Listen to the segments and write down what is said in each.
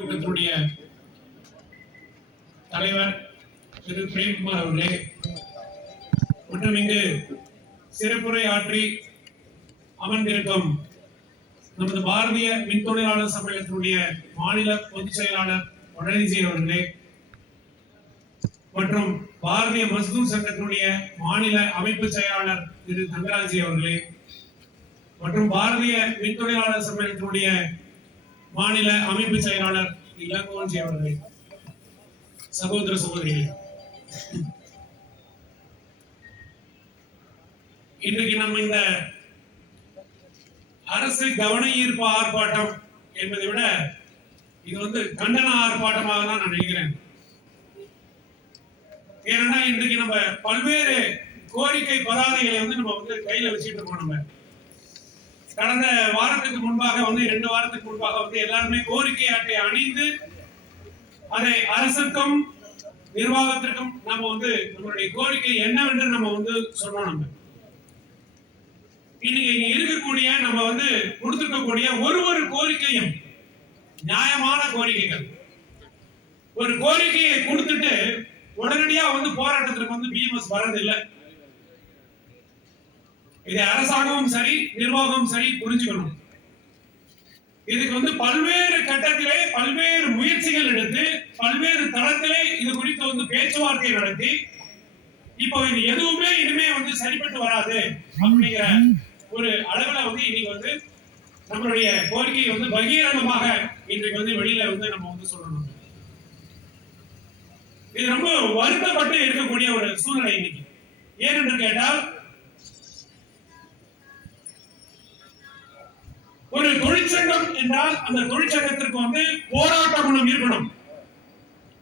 கூட்டத்தினுடைய தலைவர் திரு பிரேம்குமார் அவர்களே மற்றும் இங்கு சிறப்புரை ஆற்றி அமர்ந்திருக்கும் நமது பாரதிய மின் தொழிலாளர் சம்மேளனத்தினுடைய மாநில பொதுச் செயலாளர் வடநிதி அவர்களே மற்றும் பாரதிய மஸ்தூர் சங்கத்தினுடைய மாநில அமைப்பு செயலாளர் திரு தங்கராஜி அவர்களே மற்றும் பாரதிய மின் தொழிலாளர் சம்மேளனத்தினுடைய மாநில அமைப்பு செயலாளர் இளங்கோவன்ஜி அவர்களே, சகோதர சகோதரிகளே, இன்றைக்கு நம்ம இந்த அரசு கவன ஈர்ப்பு ஆர்ப்பாட்டம் என்பதை விட இது கண்டன ஆர்ப்பாட்டமாக தான் நான் நினைக்கிறேன். ஏன்னா இன்றைக்கு நம்ம பல்வேறு கோரிக்கை பதாதைகளை நம்ம கையில வச்சுட்டு இருக்கோம். நம்ம கடந்த வாரத்துக்கு முன்பாக 2 வாரத்துக்கு முன்பாக எல்லாருமே கோரிக்கை அட்டை அணிந்து அதை அரசுக்கும் நிர்வாகத்திற்கும் நம்ம நம்மளுடைய கோரிக்கை என்னவென்று நம்ம சொன்னோம். நம்ம இன்னைக்கு இங்க இருக்கக்கூடிய நம்ம கொடுத்திருக்கக்கூடிய ஒரு கோரிக்கையும் நியாயமான கோரிக்கைகள். ஒரு கோரிக்கையை கொடுத்துட்டு உடனடியா போராட்டத்திற்கு பிஎம்எஸ் வரதில்லை. இதை அரசாங்கமும் சரி நிர்வாகமும் சரி புரிஞ்சுக்கணும். இதுக்கு பல்வேறு கட்டத்திலே பல்வேறு முயற்சிகள் எடுத்து பல்வேறு தளத்திலே இது குறித்து பேச்சுவார்த்தை நடத்தி இப்போ இது எதுவுமே இனிமே சரிப்பட்டு வராது அப்படிங்கிற ஒரு அளவுல இன்னைக்கு நம்மளுடைய கோரிக்கையை பகிரங்கமாக இன்றைக்கு வெளியில நம்ம சொல்லணும். இது ரொம்ப வருத்தப்பட்டு இருக்கக்கூடிய ஒரு சூழ்நிலை இன்னைக்கு. ஏனென்று கேட்டால் ஒரு தொழிற்சங்கம் என்றால் அந்த தொழிற்சங்கத்திற்கு போராட்ட குணம் இருக்கணும்.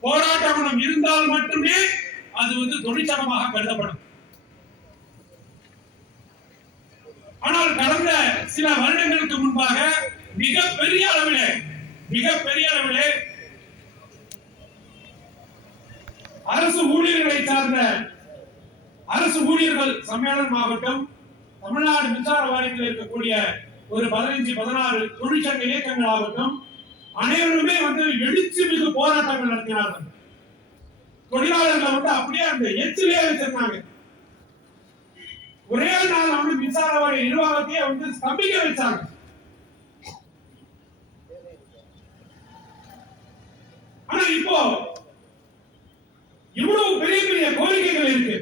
போராட்ட குணம் இருந்தால் மட்டுமே அது தொழிற்சங்கமாக கருதப்படும். ஆனால் கடந்த சில வருடங்களுக்கு முன்பாக மிகப்பெரிய அளவிலே அரசு ஊழியர்களை சார்ந்த அரசு ஊழியர்கள் சம்மேளனம் ஆகட்டும், தமிழ்நாடு மின்சார வாரியத்தில் இருக்கக்கூடிய ஒரு 15-16 தொழிற்சங்க இயக்கங்கள் ஆகட்டும், அனைவருமே எழுச்சி மிகு போராட்டங்கள் நடத்தினார்கள். தொழிலாளர்கள் அப்படியே அந்த எச்சிலே வச்சிருந்தாங்க. ஒரே நாள் மின்சார வாரிய நிர்வாகத்தையே ஸ்தம்பிக்க வச்சாங்க. ஆனா இப்போ இவ்வளவு பெரிய கோரிக்கைகள் இருக்கு.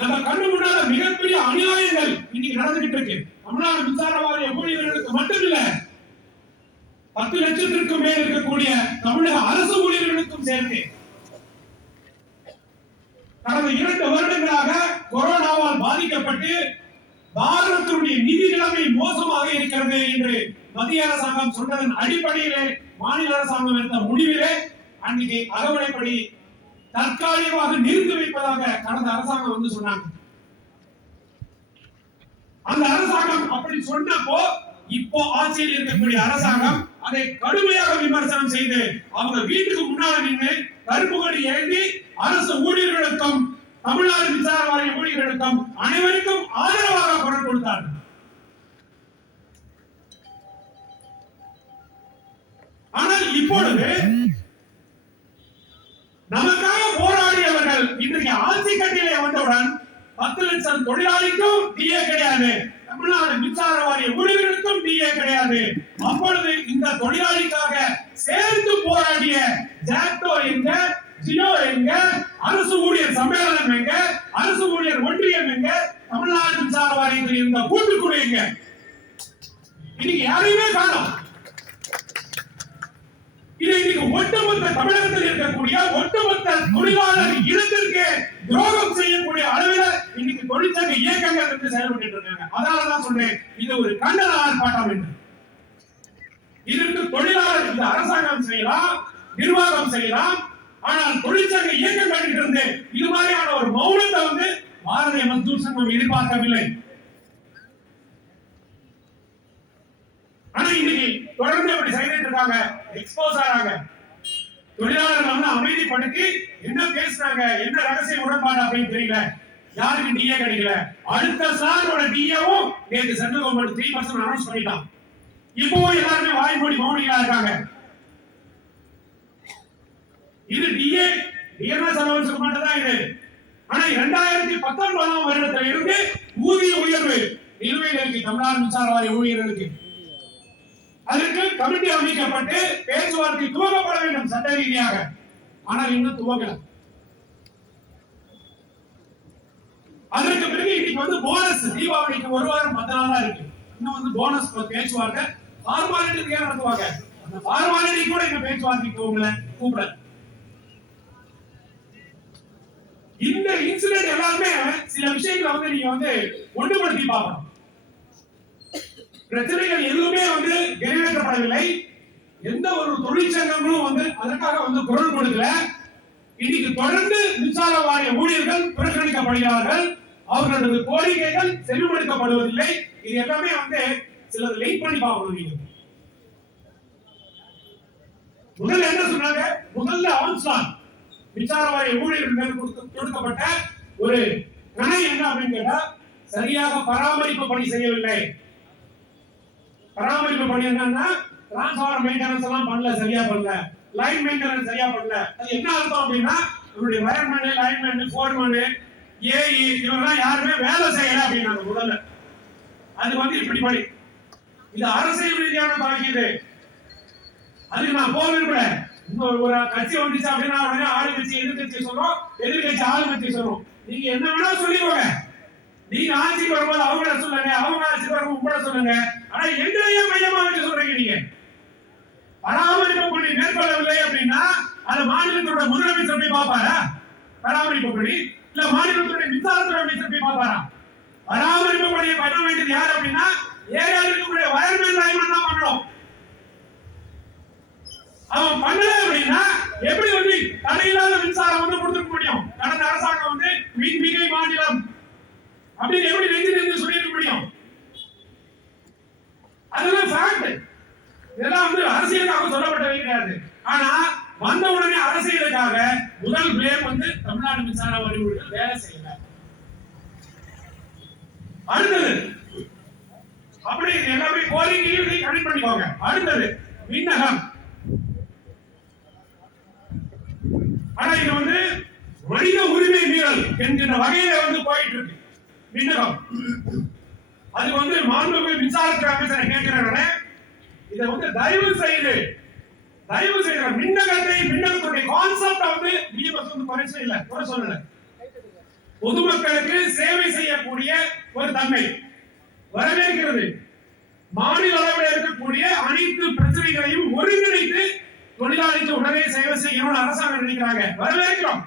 நம்ம கண்ணு முன்னால மிகப்பெரிய அநியாயங்கள் இன்னைக்கு நடந்துகிட்டு இருக்கு. தமிழ்நாடு மின்சார வாரிய ஊழியர்களுக்கு மட்டுமில்ல, 10 லட்சத்திற்கும் மேல் இருக்கக்கூடிய தமிழக அரசு ஊழியர்களுக்கும் சேர்த்து கடந்த 2 வருடங்களாக கொரோனாவால் பாதிக்கப்பட்டு பாரதத்தினுடைய நிதி நிலைமை மோசமாக இருக்கிறது என்று மத்திய அரசாங்கம் சொன்னதன் அடிப்படையிலே மாநில அரசாங்கம் எடுத்த முடிவிலே அன்னைக்கு அகவலைப்படி தற்காலிகமாக நிறுத்தி வைப்பதாக கடந்த அரசாங்கம் சொன்னாங்க. அந்த அரசாங்கம் அப்படி சொன்னப்போ இப்போ ஆட்சியில் இருக்கக்கூடிய அரசாங்கம் அதை கடுமையாக விமர்சனம் செய்து அவங்க வீட்டுக்கு முன்னாடி நின்று கருப்பு கொடி ஏந்தி அரசு ஊழியர்களுக்கும் தமிழ்நாடு மின்சார வாரிய ஊழியர்களுக்கும் அனைவருக்கும் ஆதரவாக குரல் கொடுத்தார்கள். ஆனால் இப்பொழுது நமக்காக போராடியவர்கள் இன்றைக்கு ஆட்சி கட்டிலே வந்தவுடன் 10 லட்சம் தொழிலாளிக்கும் டிஏ கிடையாது, தமிழ்நாடு மின்சார வாரிய ஊழியர்களுக்கும் டிஏ கிடையாது. அப்பொழுது இந்த தொழிலாளிக்காக சேர்ந்து போராடிய ஜாக்டோ எங்க, ஜியோ எங்க, அரசு ஊழியர் சம்மேளனம் எங்க, அரசு ஊழியர் ஒன்றியம் எங்க, தமிழ்நாடு மின்சார வாரியத்தில் இருந்த கூட்டுக்குழு எங்க? இன்னைக்கு யாரையுமே காணோம். இன்னைக்கு ஒட்டுமொத்த தமிழகத்தில் இருக்கக்கூடிய ஒட்டுமொத்த தொழிலாளர் இனத்திற்கு துரோகம் செய்யக்கூடிய அளவில் இன்னைக்கு தொழிற்சங்க இயக்கங்கள் செயல்பட்டு இருக்காங்க. அதனாலதான் சொல்றேன், இது ஒரு கண்டன ஆர்ப்பாட்டம் என்று. இதற்கு தொழிலாளர் இந்த அரசாங்கம் செய்யலாம், நிர்வாகம் செய்யலாம். ஆனால் தொழிற்சங்க இயக்கங்கள் இருந்து இது மாதிரியான ஒரு மௌனத்தை பாரதிய மஸ்தூர் சங்கம் எதிர்பார்க்கவில்லை. ஆனா இன்னைக்கு தொடர்ந்து அப்படி செய்துட்டு இருக்காங்க, எக்ஸ்போஸ் ஆறாங்க. தொழிலாளர்கள் அமைதிப்படுத்தி என்ன பேசுறாங்க, என்ன ரகசிய உடன்பாடு அப்படின்னு தெரியல. யாருக்கு டிஏ கிடைக்கல. அடுத்த சாரோட டிஏவும் நேற்று சென்ட்ரல் கவர்மெண்ட் 3% அனௌன்ஸ் பண்ணிட்டான். இப்போ எல்லாருமே வாய் மூடி மௌனிகளா இருக்காங்க. இது டிஎன்எஸ் அலவன்ஸ் மட்டும் தான் இது. ஆனா 2019 வருடத்தில் இருந்து ஊதிய உயர்வு நிலுவையில் இருக்கு தமிழ்நாடு மின்சார வாரிய ஊழியர்களுக்கு. அதற்கு கமிட்டி அமைக்கப்பட்டு பேச்சுவார்த்தை துவங்கப்பட வேண்டும் சட்ட ரீதியாக. ஆனால் இன்னும் துவங்கல. அதற்கு பிறகு இன்னைக்கு வந்து போனஸ் தீபாவளிக்கு ஒரு வாரம் 10 நாளா இருக்கு. இன்னும் போனஸ் பேச்சுவார்த்தை ஃபார்மாலிட்டிக்கு நடத்துவாங்க. அந்த ஃபார்மாலிட்டி கூட இந்த பேச்சுவார்த்தைக்கு கூப்பிடல. இந்த இன்சிடென்ட் எல்லாமே சில விஷயங்களை நீங்க ஒன்றுபடுத்தி பார்க்கணும். பிரச்சனைகள் எதுவுமே நிறைவேற்றப்படவில்லை. எந்த ஒரு தொழிற்சங்கங்களும் அதற்காக குரல் கொடுக்கல. இன்னைக்கு தொடர்ந்து மின்சார வாரிய ஊழியர்கள் புறக்கணிக்கப்படுகிறார்கள். அவர்களது கோரிக்கைகள் செவிமடுக்கப்படுவதில்லை. இது எல்லாமே சிலர் லைட் பண்ணி பார்க்கணும். நீங்க முதல்ல என்ன சொன்னாங்க? முதல்ல ஆன்ஸ்லாட் மின்சார வாரிய ஊழியர்கள் கொடுக்கப்பட்ட ஒரு கணை என்ன அப்படின்னு கேட்டா, சரியாக பராமரிப்பு பணி செய்யவில்லை. பராமரிப்பு பணி என்னன்னா, டிரான்ஸ்ஃபார்மர் மெயின்டெனன்ஸ் எல்லாம் பண்ணல, சரியா பண்ணல. லைன் மெயின்டெனன்ஸ் சரியா பண்ணல. அது என்ன அர்த்தம் அப்படின்னா, நம்மளுடைய வயர்மேன், லைன்மேன், ஃபோர்மேன், ஏஇ இவங்கெல்லாம் யாருமே வேலை செய்யல அப்படின்னாங்க முதல்ல. அது இப்படி பணி. இது அரசியல் ரீதியான தாக்கியது. அதுக்கு நான் போக விரும்பல. ஒரு கட்சி வந்துச்சு அப்படின்னா உடனே ஆளுங்கட்சி எதிர்கட்சி சொல்றோம், எதிர்கட்சி ஆளுங்கட்சி சொல்றோம். நீங்க என்ன வேணா சொல்லிக்கோங்க. நீங்க ஆட்சிக்கு வரும்போது அவங்கள சொல்லுங்க, அவங்க ஆட்சிக்கு வரும்போது உங்களை சொல்லுங்க. ஆனா எங்களையே மையமா வச்சு சொல்றீங்க. நீங்க பராமரிப்பு பணி மேற்கொள்ளவில்லை அப்படின்னா அது மாநிலத்தோட முதலமைச்சர் போய் பார்ப்பாரா? பராமரிப்பு பணி இல்ல மாநிலத்துடைய மின்சாரத்துறை அமைச்சர் போய் பார்ப்பாரா? பராமரிப்பு பணியை பண்ண வேண்டியது யார் அப்படின்னா ஏரியாவில் இருக்கக்கூடிய வயர்மேன், லைன்மேன் தான் பண்ணணும். அவன் பண்ணல அப்படின்னா எப்படி தடையில்லாத மின்சாரம் கொடுத்துக்க முடியும்? கடந்த அரசாங்கம் மின்மிகை மாநிலம் அப்படின்னு எப்படி நெஞ்சு சொல்லிருக்க முடியும்? அதெல்லாம் ஃபேக்ட். இதெல்லாம் அரசியலுக்காக சொல்லப்பட்டவை கிடையாது. ஆனா வந்த உடனே அரசியலுக்காக முதல் பிளேம் தமிழ்நாடு மின்சார வாரிய ஊழியர்கள் வேலை செய்யல. அடுத்தது அப்படி எல்லாமே கோரிக்கையும் கனெக்ட் பண்ணிக்கோங்க. அடுத்தது விண்ணகம். ஆனா இது மனித உரிமை மீறல் என்கின்ற வகையில போயிட்டு இருக்கு விண்ணகம். அது மாண்புமிகு மின்சாரத்துறை அமைச்சரை கேட்கிறேன், இதை தயவு செய்து மின்னகத்துடைய கான்செப்ட் பிஎம்எஸ் குறை சொல்லல. பொதுமக்களுக்கு சேவை செய்யக்கூடிய ஒரு தன்மை வரவேற்கிறது. மாநில அளவில் இருக்கக்கூடிய அனைத்து பிரச்சனைகளையும் ஒருங்கிணைத்து தொழிலாளிக்கு உடனே சேவை செய்யணும்னு அரசாங்கம் நினைக்கிறாங்க. வரவேற்கிறோம்.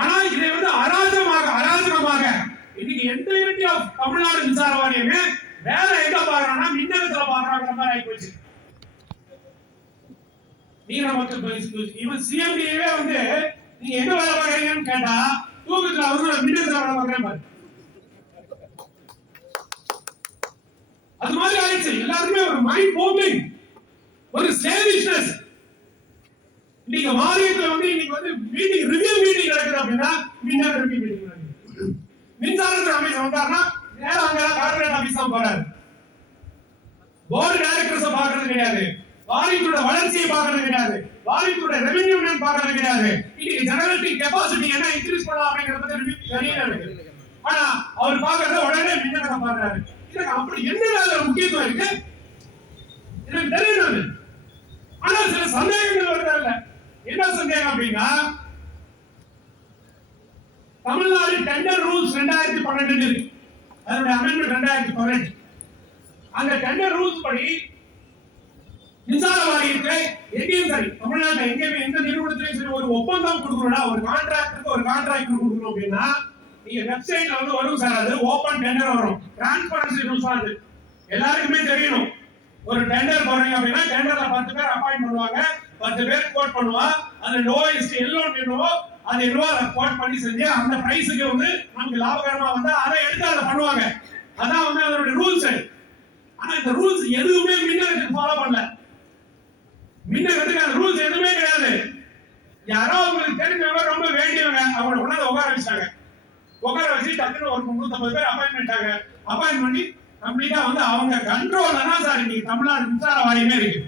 ஆனா இதை அராஜகமாக இன்னைக்கு என்டையரிட்டி ஆஃப் தமிழ்நாடு மின்சார வாரியமே வேலை எங்க பாக்குறாங்கன்னா மின்னகத்துல பாக்குறாங்க மாதிரி ஆகி போச்சு. நீங்க நமக்கு இவன் சிஎம்டியே நீங்க எங்க வேலை பாக்குறீங்கன்னு கேட்டா தூக்கத்துல மின்னகத்துல வேலை பாக்குறேன் பாரு. அது மாதிரி ஆயிடுச்சு. எல்லாருமே ஒரு மைண்ட் போம்பிங், ஒரு சேவிஷ்னஸ். நீங்க வாரியத்துல இன்னைக்கு மீட்டிங் ரிவ்யூ மீட்டிங் நடக்குது அப்படின்னா மின்னக ரிவ்யூ மீட்டிங் நடக்குது. மின்சாரத்துறை அமைச்சர் வந்தாருன்னா நேரா அங்க கார்ப்பரேட் ஆபீஸ் தான் போறாரு. போர்டு டைரக்டர்ஸ் பாக்குறது கிடையாது. வாரியத்தோட வளர்ச்சியை பாக்குறது கிடையாது. வாரியத்தோட ரெவென்யூ என்னன்னு பாக்குறது கிடையாது. இன்னைக்கு ஜெனரேட்டிங் கெபாசிட்டி என்ன இன்க்ரீஸ் பண்ணலாம் அப்படிங்கறத பத்தி தெரியல இருக்கு. ஆனா அவர் பாக்குறத உடனே மின்னக பாக்குறாரு. இதுக்கு அப்படி என்ன வேலை முக்கியத்துவம் இருக்கு எனக்கு தெரியல. ஆனா சில சந்தேகங்கள் வருது. என்ன சந்தேகம் அப்படின்னா, தமிழ்நாடு டெண்டர் ரூல்ஸ் 2012 இருக்கு. அதனுடைய அமெண்ட்மென்ட் 2018. அந்த டெண்டர் ரூல்ஸ் படி மின்சார வாரியத்தை எங்கேயும் சரி தமிழ்நாட்டில் எங்கேயுமே எந்த நிறுவனத்திலையும் சரி ஒரு ஒப்பந்தம் கொடுக்கணும்னா ஒரு கான்ட்ராக்டருக்கு ஒரு கான்ட்ராக்ட் கொடுக்கணும் அப்படின்னா நீங்க வெப்சைட்ல வரும் சார். அது ஓபன் டெண்டர் வரும். டிரான்ஸ்பரன்சி ரூல்ஸ் அது எல்லாருக்குமே தெரியணும். ஒரு டெண்டர் போறீங்க அப்படின்னா டெண்டர்ல 10 பேர் அப்பாயிண்ட் பண்ணுவாங்க. 10 பேர் கோட் பண்ணுவா. அந்த லோயஸ்ட் எல்லோன்னு என்னவோ அது என்னவோ கோட் பண்ணி செஞ்சு அந்த பிரைஸுக்கு நமக்கு லாபகரமா வந்தா அதை எடுத்து அதை பண்ணுவாங்க. அதான் அதோட ரூல்ஸ். ஆனா இந்த ரூல்ஸ் எதுவுமே மின்னகத்துக்கு ஃபாலோ பண்ணல. மின்னகத்துக்கு அந்த ரூல்ஸ் எதுவுமே கிடையாது. யாரோ அவங்களுக்கு தெரிஞ்சவங்க ரொம்ப வேண்டியவங்க அவங்களை கொண்டாந்து உட்கார வச்சாங்க. உட்கார வச்சு டக்குன்னு ஒரு 350 பேர் அப்பாயின்ட் பண்ணி கம்ப்ளீட்டா அவங்க கண்ட்ரோல்ல தான் சார் இன்னைக்கு தமிழ்நாடு மின்சார வாரியமே இருக்கு.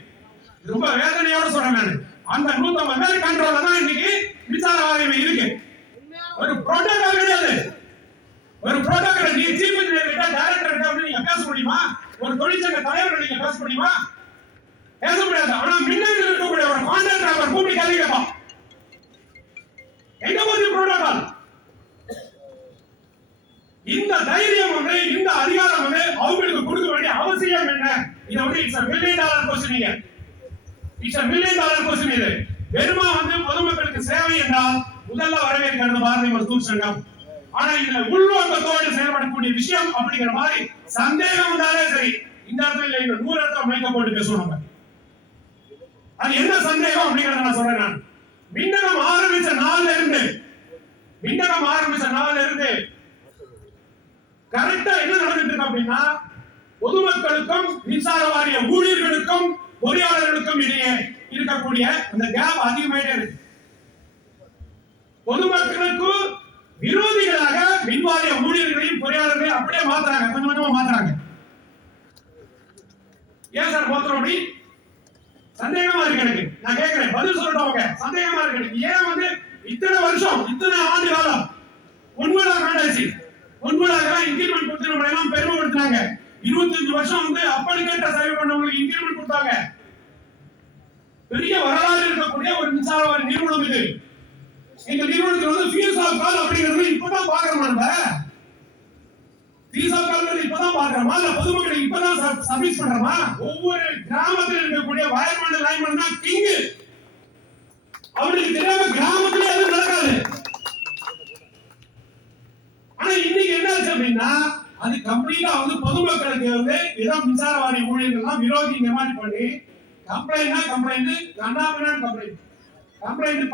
ரொம்ப வேதனையோட சொல்றேன் நான். அந்த 150 பேர் கண்ட்ரோல்ல தான் இன்னைக்கு மின்சார வாரியம் இருக்கு. ஒரு புரோட்டோகால் கிடையாது. ஒரு புரோட்டோகால் நீ சீஃப் இன்ஜினியர் கிட்ட டைரக்டர் கிட்ட வந்து நீங்க பேச முடியுமா? ஒரு தொழிற்சங்க தலைவர் நீங்க பேச முடியுமா? பேச முடியாது. ஆனா மின்னணு இருக்கக்கூடிய ஒரு கான்ட்ராக்டர் அவர் கூப்பிட்டு கேள்வி கேட்பான். எங்க போது புரோட்டோகால்? இந்த தைரியம் வந்து இந்த அதிகாரம் வந்து அவங்களுக்கு கொடுக்க வேண்டிய அவசியம் என்ன? இது வந்து it's a $1 million question. It's a $1 million question. இது வெறுமா வந்து பொதுமக்களுக்கு சேவை என்றால் முதல்ல வரவேற்கிறது பாரதிய மருத்துவ சங்கம். ஆனா இதுல உள்நோக்கத்தோடு செயல்படக்கூடிய விஷயம் அப்படிங்கிற மாதிரி சந்தேகம் வந்தாலே சரி, இந்த இடத்துல இல்ல, இந்த 100 இடத்துல மைக்க போட்டு பேசுவாங்க. அது என்ன சந்தேகம் அப்படிங்கறத நான் சொல்றேன். மின்னகம் ஆரம்பிச்ச நாள்ல இருந்து கரெக்டா என்ன நடந்துட்டு இருக்கு அப்படின்னா, பொதுமக்களுக்கும் மின்சார வாரிய ஊழியர்களுக்கும் பொறியாளர்களுக்கும் இடையே இருக்கக்கூடிய அந்த கேப் அதிகமாயிட்டே இருக்கு. பொதுமக்களுக்கு விரோதிகளாக மின்வாரிய ஊழியர்களையும் பொறியாளர்களையும் அப்படியே மாத்துறாங்க, கொஞ்சம் கொஞ்சமா மாத்துறாங்க. ஏன் சார் மாத்துறோம்? அப்படி சந்தேகமா இருக்கு எனக்கு. நான் கேட்கிறேன், பதில் சொல்லட்டவங்க. சந்தேகமா இருக்கு எனக்கு. ஏன் வந்து இத்தனை வருஷம், இத்தனை ஆண்டு காலம் உண்மையாக வேண்டாச்சு, உண்மையாக இன்கிரிமெண்ட் கொடுத்து நம்ம எல்லாம் பெருமைப்படுத்தினாங்க. 25 வருஷம் வந்து அப்படி கேட்ட சர்வே பண்ணவங்களுக்கு இன்கிரிமெண்ட் கொடுத்தாங்க. பெரிய வரலாறு இருக்கக்கூடிய ஒரு மின்சார வாரிய நிறுவனம் இது. இந்த நிறுவனத்தில் வந்து ஃபீஸ் ஆஃப் கால் அப்படிங்கிறது இப்பதான் பாக்குறோம். நம்ம ஃபீஸ் ஆஃப் கால் இப்பதான் பாக்குறோமா? இல்ல பொதுமக்கள் இப்பதான் சர்வீஸ் பண்றோமா? ஒவ்வொரு கிராமத்தில் இருக்கக்கூடிய வயர்மேன் லைன்மேன் தான் கிங். அவருக்கு தெரியாம கிராமத்திலே அது நடக்காது. ஆனா இன்னைக்கு என்ன ஆச்சு அப்படின்னா, அது கம்ப்ளீட்டா வந்து பொதுமக்களுக்கு வந்து ஏதோ மின்சார வாரிய ஊழியர்கள்லாம் விரோதிங்க மாதிரி பண்ணி கம்ப்ளைண்ட்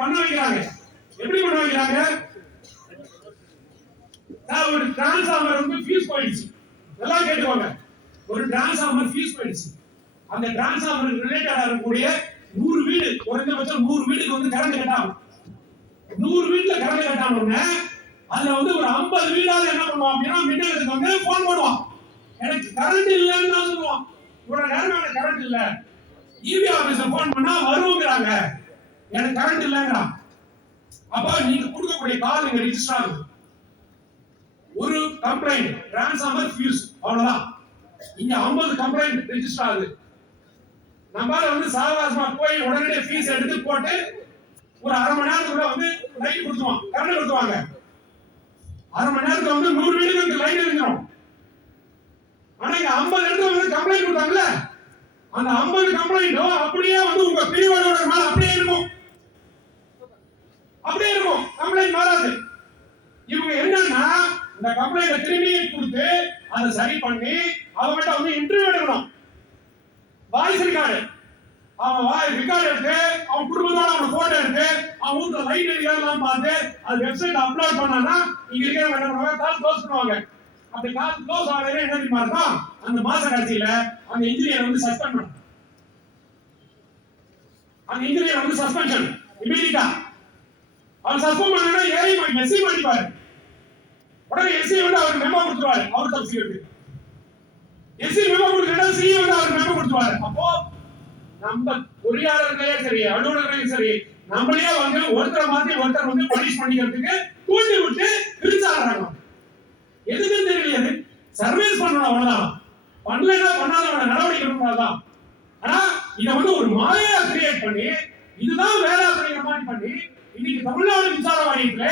பண்ண வைக்கிறாங்க. எப்படி பண்ண வைக்கிறாங்க? ஒரு டிரான்ஸ்ஃபார்மர் வந்து ஃபியூஸ் போயிடுச்சு. நல்லா கேட்டுவாங்க. ஒரு டிரான்ஸ்ஃபார்மர் ஃபியூஸ் போயிடுச்சு. அந்த டிரான்ஸ்ஃபார்மர் ரிலேட்டடா இருக்கக்கூடிய 100 வீடு, குறைந்தபட்சம் 100 வீடுக்கு வந்து கரண்ட் கட் ஆகும். 100 வீட்டுல கரண்ட் கட் ஆனோடனே அதுல வந்து ஒரு 50 வீடாவது என்ன பண்ணுவான் அப்படின்னா, மின்னலுக்கு வந்து போன் பண்ணுவான். எனக்கு கரண்ட் இல்லைன்னு தான் சொல்லுவான். இவ்வளவு நேரம் எனக்கு கரண்ட் இல்ல. ஈபி ஆபீஸ்ல போன் பண்ணா வருவாங்க, எனக்கு கரண்ட் இல்லைங்கிறான். அப்ப நீங்க கொடுக்கக்கூடிய கால் இங்க ரெஜிஸ்டர் ஆகுது. ஒரு கம்ப்ளைண்ட் டிரான்ஸ்ஃபார்மர் ஃபியூஸ், அவ்வளவுதான். இங்க 50 கம்ப்ளைண்ட் ரெஜிஸ்டர் ஆகுது. நம்மால வந்து சாதாரணமா போய் உடனே ஃபீஸ் எடுத்து போட்டு ஒரு அரை மணி நேரத்துக்குள்ள வந்து லைன் கொடுத்துவாங்க, கரண்ட் கொடுத்துவாங்க. அரை மணி நேரத்துல வந்து 100 வீடுகளுக்கு லைன் இருந்துரும். ஆனா இங்க 50 இடத்துல வந்து கம்ப்ளைண்ட் கொடுத்தாங்கல்ல, அந்த 50 கம்ப்ளைண்ட்டும் அப்படியே வந்து உங்க பிரிவோட மேல அப்படியே இருக்கும். கம்ப்ளைண்ட் மாறாது. இவங்க என்னன்னா இந்த கம்ப்ளைண்ட் திரும்பி கொடுத்து அதை சரி பண்ணி அவங்ககிட்ட வந்து இன்டர்வியூ எடுக்கணும். வாய்ஸ் ரெக்கார்டு, அவன் ரெக்கார்டு எடுத்து அவன் குடும்பத்தோட அவன் போட்டோ எடுத்து அவன் வீட்டுல லைட் எல்லாம் பார்த்து அது வெப்சைட் அப்லோட் பண்ணானா இங்க இருக்கிற என்ன பண்ணுவாங்க, கால் க்ளோஸ் பண்ணுவாங்க. அப்படி கால் க்ளோஸ் ஆகவே என்ன தெரியுமா இருக்கும், அந்த மாச கடைசியில அந்த இன்ஜினியர் வந்து சஸ்பெண்ட் பண்ணும். அந்த இன்ஜினியர் வந்து சஸ்பென்ஷன் இமிடியேட்டா. அவன் சஸ்பெண்ட் பண்ணா எஸ்சி பண்ணிப்பாரு. உடனே எஸ்சி வந்து அவருக்கு மெமோ கொடுத்துருவாரு. அவர் தப்பு இருக்கு. எஸ்சி மெமோ கொடுத்துட்டா சி வந்து அவருக்கு மெமோ கொடுத்துருவாரு. அப்போ நம்ம பொறியாளர்களே சரி, அலுவலர்களே சரி, நம்மளே வந்து ஒருத்தரை மாத்தி ஒருத்தர் வந்து பனிஷ் பண்ணிக்கிறதுக்கு தூண்டி விட்டு பிரிச்சாடுறாங்க. எதுக்கு தெரியல, சர்வீஸ் பண்ணணும், அவ்வளவுதான். பண்ணலைன்னா பண்ணாதவங்க நடவடிக்கை எடுக்கணும். ஆனா இதை வந்து ஒரு மாயா கிரியேட் பண்ணி இதுதான் வேலை அப்படிங்கிற மாதிரி பண்ணி இன்னைக்கு தமிழ்நாடு மின்சார வாரியத்துல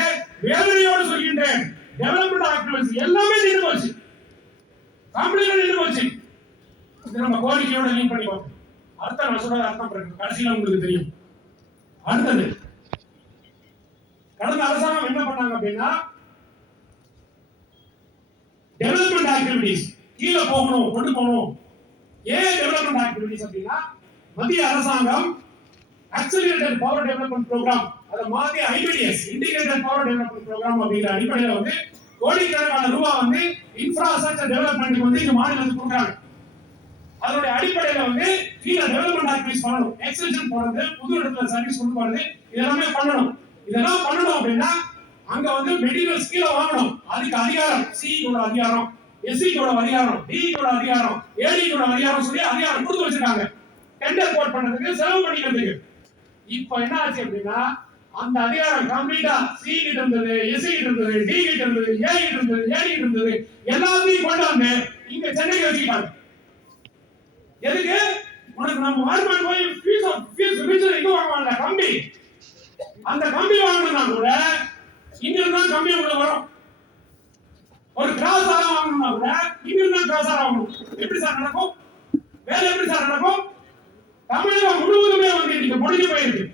வேதனையோடு சொல்கின்றேன், டெவலப்மெண்ட் ஆக்டிவிட்டிஸ் எல்லாமே நின்று போச்சு, கம்ப்ளீட்டா நின்று போச்சு. இது நம்ம கோரிக்கையோட லிங்க் பண்ணிப்போம். அர்த்தம் நான் சொல்றது அர்த்தம் பண்ணுங்க, கடைசியில உங்களுக்கு தெரியும். அடுத்தது கடந்த அரசாங்கம் என்ன பண்ணாங்க அப்படின்னா, டெவலப்மெண்ட் ஆக்டிவிட்டிஸ் கீழே போகணும், கொண்டு போகணும். ஏன் டெவலப்மெண்ட் ஆக்டிவிட்டிஸ் அப்படின்னா, மத்திய அரசாங்கம் ஆக்சிலரேட்டட் பவர் டெவலப்மெண்ட் ப்ரோக்ராம், அத மாத்தி IPDS integrated power development programme அப்படிங்கிற அடிப்படையில் வந்து கோடிக்கணக்கான ரூபாய் வந்து இன்ஃப்ராஸ்ட்ரக்சர் டெவலப்மென்ட்க்கு வந்து இந்த மாநிலத்துக்கு கொடுக்குறாங்க. அதோட அடிப்படையில் வந்து கீழே டெவலப்மெண்ட் ஆக்டிவிட்டிஸ் பண்ணணும், எக்ஸ்டென்ஷன் போறது, புது இடத்துல சர்வீஸ் கொண்டு போறது, இதெல்லாமே பண்ணணும். இதெல்லாம் பண்ணணும் அப்படின்னா அங்க வந்து மெட்டீரியல்ஸ் கீழே வாங்கணும். அதுக்கு அதிகாரம் சிஇஓட அதிகாரம், எஸ்சிஓட அதிகாரம், டிஇஓட அதிகாரம், ஏடிஓட அதிகாரம் சொல்லி அதிகாரம் கொடுத்து வச்சிருக்காங்க. டெண்டர் போட் பண்றதுக்கு, செலவு பண்ணிக்கிறதுக்கு. இப்ப என்ன ஆச்சு அப்படின்னா அந்த அதிகாரம் கம்ப்ளீட்டா சி கிட்ட இருந்தது, எஸ் கிட்ட இருந்தது, டி கிட்ட இருந்தது, ஏ கிட்ட இருந்தது, ஏ கிட்ட இருந்தது, எல்லாத்தையும் கொண்டு வந்து இங்க சென்னைக்கு வச்சுக்கிட்டாங்க. எதுக்கு? உனக்கு நம்ம வருமானம் போய் ஃபீஸ் இது வாங்குவாங்க கம்பி, அந்த கம்பி வாங்கணும்னா கூட இங்க இருந்தா கம்பி உங்களுக்கு வரும். ஒரு கிராஸ் ஆரம் வாங்கணும்னா கூட இங்க இருந்தா கிராஸ் ஆரம் வாங்கணும். எப்படி சார் நடக்கும்? வேலை எப்படி சார் நடக்கும்? தமிழகம் முழுவதுமே வந்து இன்னைக்கு முடிஞ்சு போயிருக்கு.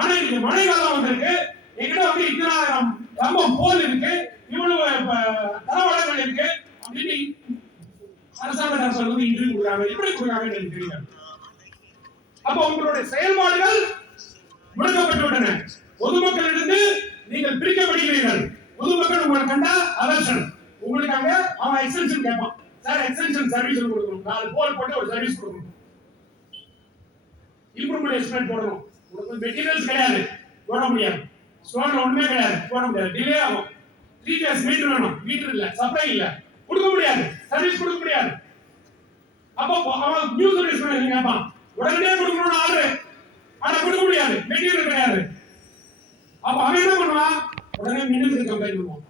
ஆனா இன்னைக்கு மழை காலம் வந்திருக்கு, எங்கிட்ட வந்து இத்தனாயிரம் கம்பம் போல் இருக்கு, இவ்வளவு தளவாடங்கள் இருக்கு அப்படின்னு அரசாங்க தரப்பில் வந்து இன்டர்வியூ கொடுக்குறாங்க. எப்படி கொடுக்குறாங்கன்னு எனக்கு தெரியல. அப்ப உங்களுடைய செயல்பாடுகள் முடக்கப்பட்டு விட்டன. பொதுமக்களிலிருந்து நீங்கள் பிரிக்கப்படுகிறீர்கள். பொதுமக்கள் உங்களை கண்டா அவர்ஷன், உங்களுக்காக அவன் எக்ஸ்டென்ஷன் கேட்பான். சார் எக்ஸ்டென்ஷன் சர்வீஸ் கொடுக்கணும், 4 போல் போட்டு ஒரு சர்வீஸ் கொடுக்கணும், இம்ப்ரூவ்மெண்ட் எஸ்டிமேட் போடணும். உங்களுக்கு மெட்டீரியல்ஸ் கிடையாது, போட முடியாது. ஸ்டோர்ல ஒண்ணுமே கிடையாது, போட முடியாது. டிலே ஆகும். 3 டேஸ் மீட்டர் வேணும், மீட்டர் இல்ல, சப்ளை இல்ல, கொடுக்க முடியாது, சர்வீஸ் கொடுக்க முடியாது. அப்போ அவன் நியூ சர்வீஸ் கேட்பான், உடனே கொடுக்கணும்னு ஆர்டர், ஆனா கொடுக்க முடியாது, மெட்டீரியல் கிடையாது. அப்ப அவன் என்ன பண்ணுவான்? உடனே மின்னலுக்கு கம்ப்ளைண்ட் பண்ணுவான்,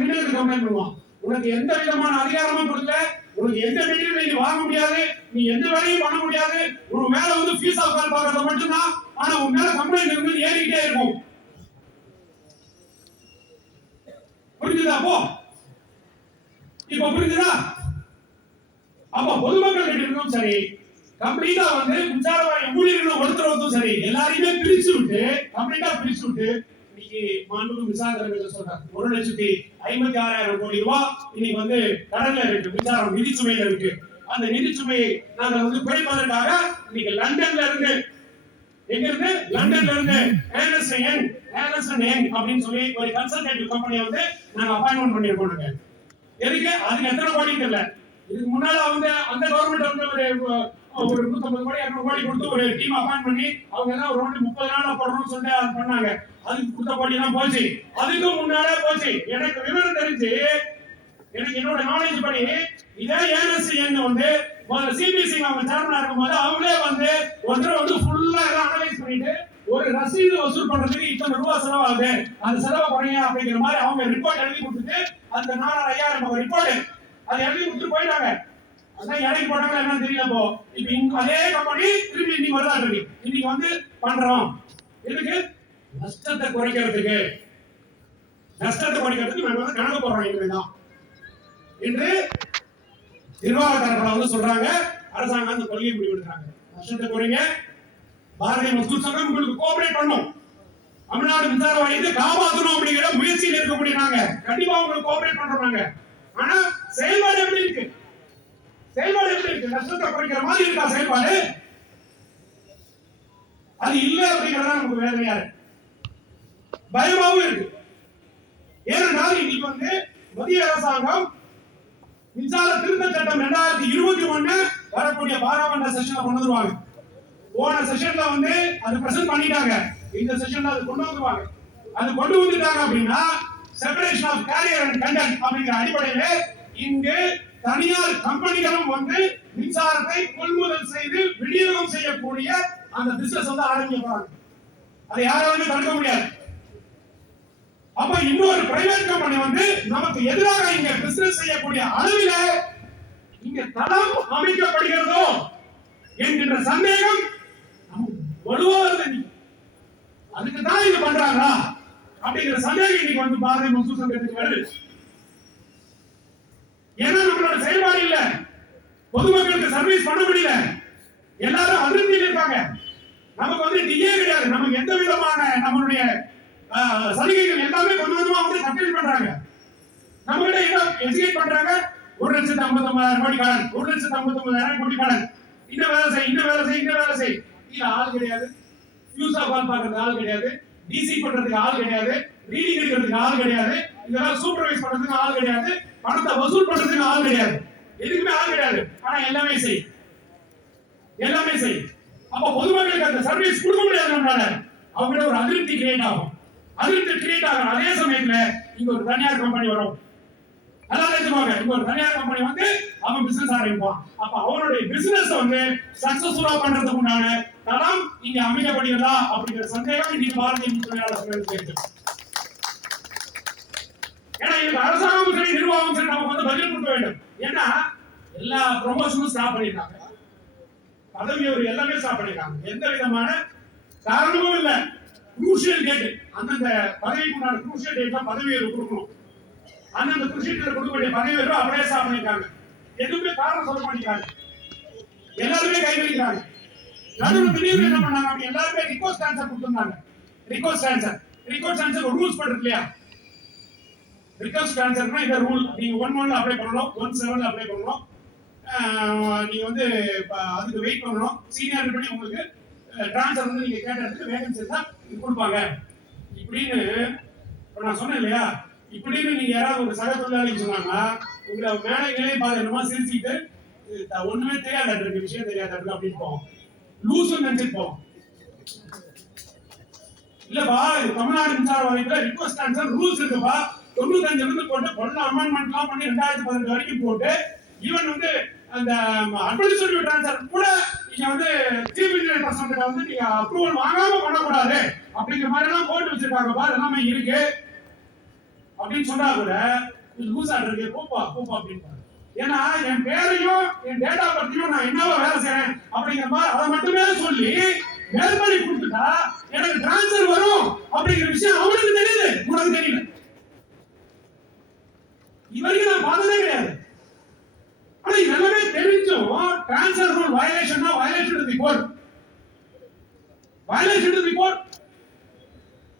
மின்னலுக்கு கம்ப்ளைண்ட் பண்ணுவான். உனக்கு எந்த விதமான அதிகாரமும் கொடுக்கல, உனக்கு எந்த மெட்டீரியல் நீ வாங்க முடியாது, நீ எந்த வேலையும் பண்ண முடியாது, உன் மேல வந்து ஃபீஸ் ஆஃப் கால் பார்க்கறது மட்டும்தான். ஆனா உன் மேல கம்ப்ளைண்ட் இருந்து ஏறிக்கிட்டே இருக்கும். புரிஞ்சுதா? அப்போ இப்ப புரிஞ்சுதா? அப்ப பொதுமக்கள் கிட்ட இருந்தும் சரி, கம்ப்ளீட்டா வந்து மின்சார வாரிய ஊழியர்கள் ஒருத்தரவும் சரி, எல்லாரையுமே பிரிச்சு விட்டு கம்ப்ளீட்டா பிரிச்சு விட்டு இன்னைக்கு மாண்புமிகு மின்சார சொல்றாங்க 1,56,000 கோடி ரூபாய் இன்னைக்கு வந்து கடல்ல இருக்கு, மின்சாரம் நிதிச்சுமையில இருக்கு. அந்த நிதிச்சுமையை நாங்க வந்து குறைப்பதற்காக இன்னைக்கு லண்டன்ல இருந்து, எங்க இருந்து? லண்டன்ல இருந்து அப்படின்னு சொல்லி ஒரு கன்சல்டேட்டிவ் கம்பெனியை வந்து நாங்க அப்பாயின்மெண்ட் பண்ணிருக்கோம். நாங்க எதுக்கு? அதுக்கு எத்தனை கோடி தெரியல. இதுக்கு முன்னால வந்து அந்த கவர்மெண்ட் வந்து ஒரு 150 கோடி 200 கோடி கொடுத்து ஒரு டீம் அப்பாயின்ட் பண்ணி அவங்க எல்லாம் ஒரு 30 நாள்ல போடணும்னு சொல்லிட்டு அது பண்ணாங்க. அதுக்கு கொடுத்த கோடி தான் போச்சு. அதுக்கு முன்னாலே போச்சு. எனக்கு விவரம் தெரிஞ்சு, எனக்கு என்னோட நாலேஜ் படி இதே ஏஎன்எஸ்என் வந்து முதல்ல சிபிசி அவங்க சேர்மனா இருக்கும்போது அவங்களே வந்து ஒருத்தர் வந்து ஃபுல்லா எல்லாம் அனலைஸ் பண்ணிட்டு ஒரு ரசீது வசூல் பண்றதுக்கு இத்தனை ரூபாய் செலவாகுது, அந்த செலவை குறைய அப்படிங்கிற மாதிரி அவங்க ரிப்போர்ட் எழுதி கொடுத்துட்டு அந்த 4,500 ரிப்போர்ட் அதை எழுதி கொடுத்துட்டு போயிட்டாங்க. அதான் இடைக்கு போட்டாங்க என்னன்னு தெரியல. இப்ப அதே கம்பெனி திரும்பி இன்னைக்கு வருதா இருக்கு. இன்னைக்கு வந்து பண்றோம் எதுக்கு? நஷ்டத்தை குறைக்கிறதுக்கு. நஷ்டத்தை குறைக்கிறதுக்கு நாங்க வந்து கணக்கு போடுறோம். இனிமேதான் என்று நிர்வாக தரப்புல வந்து சொல்றாங்க. அரசாங்கம் அந்த கொள்கையை முடிவெடுக்கிறாங்க. நஷ்டத்தை குறைங்க. பாரதிய மஸ்தூர் சங்கம் உங்களுக்கு கோஆபரேட் பண்ணும். தமிழ்நாடு மின்சார வாரியத்தை காப்பாற்றணும் அப்படிங்கிற முயற்சியில் இருக்கக்கூடிய நாங்க கண்டிப்பா உங்களுக்கு கோஆபரேட் பண்றாங்க. ஆனா செயல்பாடு எப்படி இருக்கு? செயல்பாடு எப்படி இருக்கு? நஷ்டத்தை குறைக்கிற மாதிரி இருக்கா செயல்பாடு? அது இல்ல அப்படிங்கறத நமக்கு வேதனையா இருக்கு, பயமாவும் இருக்கு. ஏனென்றால் இன்னைக்கு வந்து மத்திய அரசாங்கம் மின்சார திருத்த சட்டம் 2021 வரக்கூடிய பாராளுமன்ற செஷன்ல கொண்டு வருவாங்க. போன செஷன்ல வந்து அது பிரசன்ட் பண்ணிட்டாங்க. இந்த செஷன்ல அது கொண்டு வருவாங்க. அது கொண்டு வந்துட்டாங்க அப்படின்னா separation of carrier and content அப்படிங்கிற அடிப்படையில இங்கு தனியார் கம்பெனிகளும் வந்து மின்சாரத்தை கொள்முதல் செய்து விநியோகம் செய்யக்கூடிய அந்த பிசினஸ் வந்து ஆரம்பிப்பாங்க. அதை யாராலும் தடுக்க முடியாது. அப்ப இன்னொரு பிரைவேட் கம்பெனி வந்து நமக்கு எதிராக இங்க பிசினஸ் செய்யக்கூடிய அளவில இங்க தளம் அமைக்கப்படுகிறதோ என்கின்ற சந்தேகம் வலுவா இருக்கு. அதுக்கு தான் இது பண்றாங்களா அப்படிங்கிற சந்தேகம் இன்னைக்கு வந்து பாரதிய மஸ்தூர் சங்கத்துக்கு வருது. ஏன்னா நம்மளோட செயல்பாடு இல்ல, பொதுமக்களுக்கு சர்வீஸ் பண்ண முடியல, எல்லாரும் அதிருப்தியில் இருக்காங்க. நமக்கு வந்து டிஏ கிடையாது, நமக்கு எந்த விதமான நம்மளுடைய சலுகைகள் எல்லாமே கொஞ்சம் கொஞ்சமா வந்து கட்டளை பண்றாங்க. நம்ம கிட்ட என்ன எஜுகேட் பண்றாங்க? 1,59,000 கோடி கடன், 1,59,000 கோடி கடன், இந்த வேலை செய், இந்த வேலை செய், இந்த வேலை செய். இதுல ஆள் கிடையாது, ஃபியூஸ் ஆஃப் கால் பார்க்கறதுக்கு ஆள் கிடையாது, டிசி பண்றதுக்கு ஆள் கிடையாது, ரீடிங் எடுக்கிறதுக்கு ஆள் கிடையாது, இதெல்லாம் சூப்பர்வைஸ் பண்றதுக்கு ஆள் கிடையாது, பணத்தை வசூல் பண்றதுக்கு ஆள் கிடையாது, எதுக்குமே ஆள் கிடையாது. ஆனா எல்லாமே செய், எல்லாமே செய். அப்ப பொதுமக்களுக்கு அந்த சர்வீஸ் கொடுக்க முடியாது. நம்மளால அவங்க ஒரு அதிருப்தி கிரியேட் ஆகும். அதிருப்தி கிரியேட் ஆகும். அதே சமயத்துல இங்க ஒரு தனியார் கம்பெனி வரும், அதான் நினைச்சுவாங்க இப்போ ஒரு தனியார் கம்பெனி வந்து அவன் பிசினஸ் ஆரம்பிப்பான். அப்ப அவனுடைய பிசினஸ் வந்து சக்சஸ்ஃபுல்லா பண்றதுக்கு உண்டான தளம் இங்க அமைக்கப்படுகிறதா அப்படிங்கிற சந்தேகம் இன்னைக்கு பாரதிய தொழிலாளர்களுக்கு இருக்கு. ஏன்னா இதுக்கு அரசாங்கம் சரி நிர்வாகம் சரி நமக்கு வந்து பதில் கொடுக்க வேண்டும். ஏன்னா எல்லா ப்ரொமோஷனும் ஸ்டாப் பண்ணிருக்காங்க, பதவி ஒரு எல்லாமே ஸ்டாப் பண்ணிருக்காங்க, எந்த விதமான காரணமும் இல்ல. குரூஷியல் டேட் அந்தந்த பதவிக்கு உண்டான குரூஷியல் டேட்ல பதவி கொடுக்கணும், அந்தந்த குரூஷியல் கொடுக்க வேண்டிய பதவி அப்படியே ஸ்டாப் பண்ணிருக்காங்க. எதுவுமே காரணம் சொல்ல மாட்டேங்கிறாங்க, எல்லாருமே கைவிடுறாங்க. நடுவில் திடீர்னு என்ன பண்ணாங்க அப்படி எல்லாருமே ரிக்வெஸ்ட் ஆன்சர் கொடுத்திருந்தாங்க. ரிக்வெஸ்ட் ஆன்சர் ரூல்ஸ் பண்றது இல்லையா? ரிக்வெஸ்ட் ஆன்சர்னா இந்த ரூல் நீங்க 1-1 அப்ளை பண்ணணும், 1-7 அப்ளை பண்ணணும், நீங்க வந்து அதுக்கு வெயிட் பண்ணணும், சீனியர் படி உங்களுக்கு ட்ரான்ஸ்ஃபர் வந்து நீங்க கேட்ட இடத்துக்கு வேகன்சி இருந்தா கொடுப்பாங்க இப்படின்னு நான் சொன்னேன் இல்லையா? இப்படின்னு நீங்க யாராவது ஒரு சக தொழிலாளி சொன்னாங்கன்னா உங்களை மேலே பார்த்து என்னமா சிரிச்சுட்டு ஒண்ணுமே தெரியாத இருக்கு, விஷயம் தெரியாத இருக்கு அப்படின்னு போவோம், லூசுன்னு நினைச்சிட்டு போவோம். இல்லப்பா இது தமிழ்நாடு மின்சார வாரியத்துல ரிக்வெஸ்ட் ஆன்சர் ரூல்ஸ் இருக்குப்பா, 95 இருந்து போட்டு கொள்ள அமெண்ட்மெண்ட் எல்லாம் பண்ணி 2018 வரைக்கும் போட்டு ஈவன் வந்து அந்த அட்மினிஸ்ட்ரேட்டிவ் ட்ரான்ஸ்ஃபர் கூட நீங்க வந்து சீஃப் இன்ஜினியர் பர்சன்ட் வந்து நீங்க அப்ரூவல் வாங்காம பண்ணக்கூடாது அப்படிங்கிற மாதிரி எல்லாம் போட்டு வச்சிருக்காங்கப்பா, எல்லாமே இருக்கு அப்படின்னு சொன்னா கூட லூஸ் ஆர்டர் இருக்கு, போப்பா அப்படின்னு. ஏன்னா என் பேரையும் என் டேட்டா பத்தியும் நான் என்னவா வேலை செய்யறேன் அப்படிங்கிற மாதிரி அதை மட்டுமே சொல்லி மேல்படி கொடுத்துட்டா எனக்கு டிரான்ஸ்ஃபர் வரும் அப்படிங்கிற விஷயம் அவனுக்கு தெரியுது, உனக்கு தெரியல. இவருக்கு நான் பார்த்ததே கிடையாது. ஆனா எல்லாமே தெரிஞ்சும் டிரான்ஸ்ஃபர் ரூல் வயலேஷன்னா வயலேஷன் ரிப்போர்ட், வயலேஷன் ரிப்போர்ட்.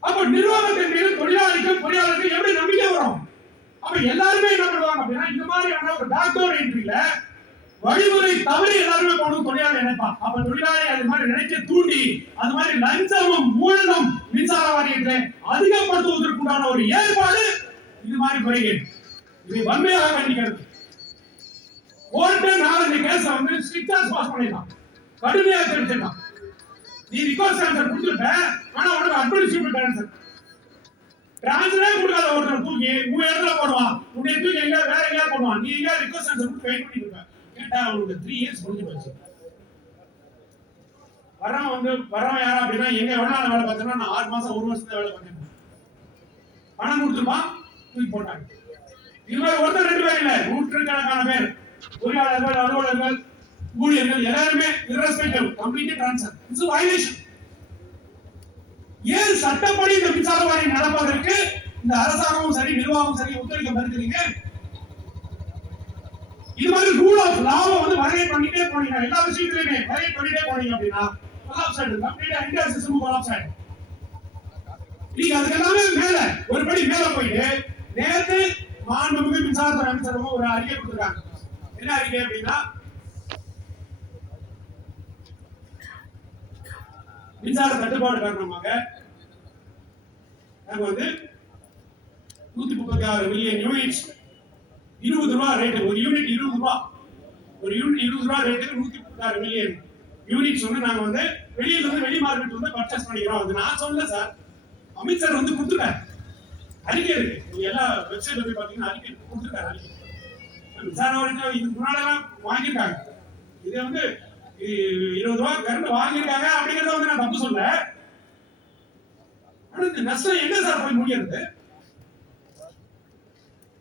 அப்ப நிர்வாகத்தின் மீது தொழிலாளிக்கும் பொறியாளருக்கும் எப்படி நம்பிக்கை வரும்? அப்ப எல்லாருமே என்ன பண்ணுவாங்க அப்படின்னா இந்த மாதிரியான ஒரு பேக்டோர் என்ட்ரில வழிமுறை தவறி எல்லாருமே போகணும் தொழிலாளி நினைப்பான். அப்ப தொழிலாளி அது மாதிரி நினைக்க தூண்டி அது மாதிரி லஞ்சமும் ஊழலும் மின்சார வாரியத்தை அதிகப்படுத்துவதற்குண்டான ஒரு ஏற்பாடு இது மாதிரி முறைகேடு. இதை வன்மையாக கண்டிக்கிறது. கோர்ட்டு 4 கேஸ் வந்து ஸ்ட்ரிக்டா பாஸ் பண்ணிடலாம், கடுமையாக தெரிஞ்சிடலாம். நீ ரிக்வெஸ்ட் ஆன்சர் கொடுத்துட்ட, ஆனா உனக்கு அட்மினிஸ்ட்ரேட்டிவ் ட்ரான்ஸ்ஃபரே கொடுக்காத ஒருத்தர் தூக்கி உங்க இடத்துல போடுவான், உன்னை தூக்கி எங்க வேற எங்கேயா போடுவான், நீ எங்க ரிக்வெஸ்ட் ஆன்சர் கொடுத்து வெயிட் பண்ணிட்டு இருக்க. கேட்டா அவனுக்கு 3 இயர்ஸ் முடிஞ்சு போச்சு. வரவன் யாரா அப்படின்னா எங்க எவ்வளவு வேலை பார்த்தேன்னா நான் 6 மாசம் 1 வருஷத்துல வேலை பார்த்தேன், பணம் கொடுத்துருப்பான், தூக்கி போட்டாங்க. இது மாதிரி ஒருத்தர் 2 பேர் இல்ல, நூற்றுக்கணக்கான பேர் பொறியாளர்கள் அலுவலர்கள் ஊழியர்கள் எல்லாருமே irrespective completely transfer. This is violation. ஏன் சட்டப்படி இந்த மின்சார வாரியம் நடப்பதற்கு இந்த அரசாங்கமும் சரி நிர்வாகமும் சரி ஒத்துழைக்க மறுக்கிறீங்க? இது மாதிரி ரூல் ஆஃப் லாவை வந்து வரையறை பண்ணிட்டே போனீங்க, எல்லா விஷயத்திலுமே வரையறை பண்ணிட்டே போனீங்க அப்படின்னா கொலாப்ஸ் ஆயிடும், கம்ப்ளீட்டா இந்தியன் சிஸ்டம் கொலாப்ஸ் ஆயிடும். நீங்க அதுக்கு எல்லாமே மேல ஒரு படி மேல போயிட்டு நேத்து மாண்புமிகு மின்சாரத்துறை அமைச்சரும் ஒரு அறிக்கை கொடுத்திருக்காங்க. என்ன அறிக்கை அப்படின்னா மின்சார தட்டுப்பாடு காரணமாக நாங்க வந்து 136 மில்லியன் யூனிட்ஸ் 20 ரூபாய் ரேட், ஒரு யூனிட் 20 ரூபாய், ஒரு யூனிட் 20 ரூபாய் ரேட்டுக்கு 136 மில்லியன் யூனிட்ஸ் வந்து நாங்க வந்து வெளியில இருந்து வெளி மார்க்கெட் வந்து பர்ச்சேஸ் பண்ணிக்கிறோம். அது நான் சொல்லல சார், அமைச்சர் வந்து கொடுத்துட்டார், அறிக்கை இருக்கு, நீங்க எல்லா வெப்சைட்ல போய் பாத்தீங்கன்னா அறிக்கை கொடுத்துட்டார். அறிக்கை மின்சார வாரியத்துல இதுக்கு முன்னாடிலாம் வாங்கியிருக்காங்க, இது வந்து 20 ரூபாய் கரண்ட் வாங்கியிருக்காங்க அப்படிங்கறத வந்து நான் தப்பு சொல்ல. ஆனா இந்த நஷ்டம் எங்க சார் போய் முடியாது?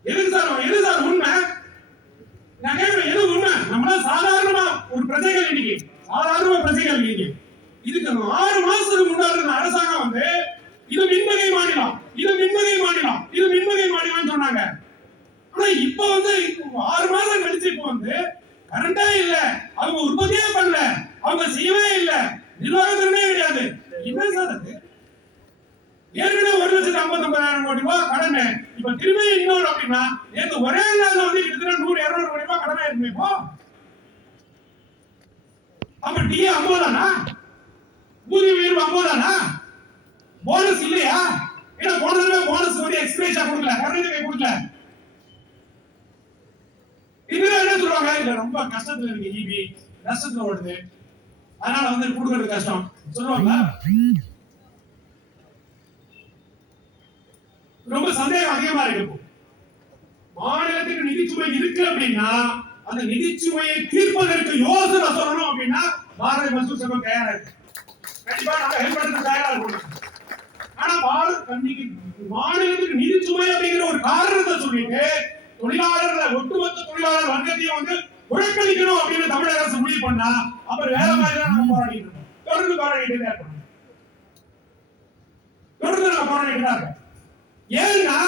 எது சார் உண்மை? நான் கேட்கிறேன், எது உண்மை? நம்மள சாதாரணமா ஒரு பிரச்சனைகள் இன்னைக்கு சாதாரண பிரச்சனைகள் இன்னைக்கு இதுக்கு 6 மாசத்துக்கு முன்னாடி அரசாங்கம் வந்து இது மின்வகை மாநிலம், இது மின்வகை மாநிலம், இது மின்வகை மாநிலம் சொன்னாங்க. ஆனா இப்ப வந்து 6 மாசம் கழிச்சு இப்ப வந்து கரண்டே இல்ல, அவங்க உற்பத்தியே பண்ணல, அவங்க செய்யவே இல்ல, நிர்வாகத்திலே கிடையாது. என்ன சார் அது? ஏற்கனவே 1,59,000 கோடி ரூபாய் கடன், இப்ப திரும்பி இன்னொரு அப்படின்னா நேற்று ஒரே நாள்ல வந்து கிட்டத்தட்ட 100-200 கோடி ரூபாய் கடனா இருக்கு. இப்போ அப்ப டிஏ 50 தானா? ஊதிய உயர்வு 50 தானா? போனஸ் இல்லையா? ஏன்னா போனஸ் வந்து எக்ஸ்பிரேஷா கொடுக்கல, கரண்ட் கொடுக்கல. இதுல என்ன சொல்றாங்க, இல்ல ரொம்ப கஷ்டத்துல இருக்கு, ஈபி கஷ்டத்துல ஓடுது, அதனால வந்து கொடுக்கறது கஷ்டம் சொல்லுவாங்க. ரொம்ப சந்தேகம் அதிகமா இருக்கு. மாநிலத்துக்கு நிதிச்சுமை இருக்கு அப்படின்னா அந்த நிதிச்சுமையை தீர்ப்பதற்கு யோசனை சொல்லணும் அப்படின்னா பாரதிய மசூர் சங்கம் தயாரா இருக்கு. கண்டிப்பா நாங்க ஹெல்ப் பண்ண தயாரா இருக்கோம். ஆனா மாநிலத்துக்கு நிதிச்சுமை அப்படிங்கிற ஒரு காரணத்தை சொல்லிட்டு தொழிலாளர்களை ஒட்டுமொத்த தொழிலாளர் வர்க்கத்தையும் வந்து புறக்கணிக்கணும் அப்படின்னு தமிழக அரசு முடிவு பண்ணா அப்புறம் வேற மாதிரி தான் நம்ம போராடிட்டு இருக்கோம். தொடர்ந்து போராடிட்டு தான் இருக்கோம். தொடர்ந்து நம்ம போராடிட்டு தான் இருக்கோம். ஏன்னா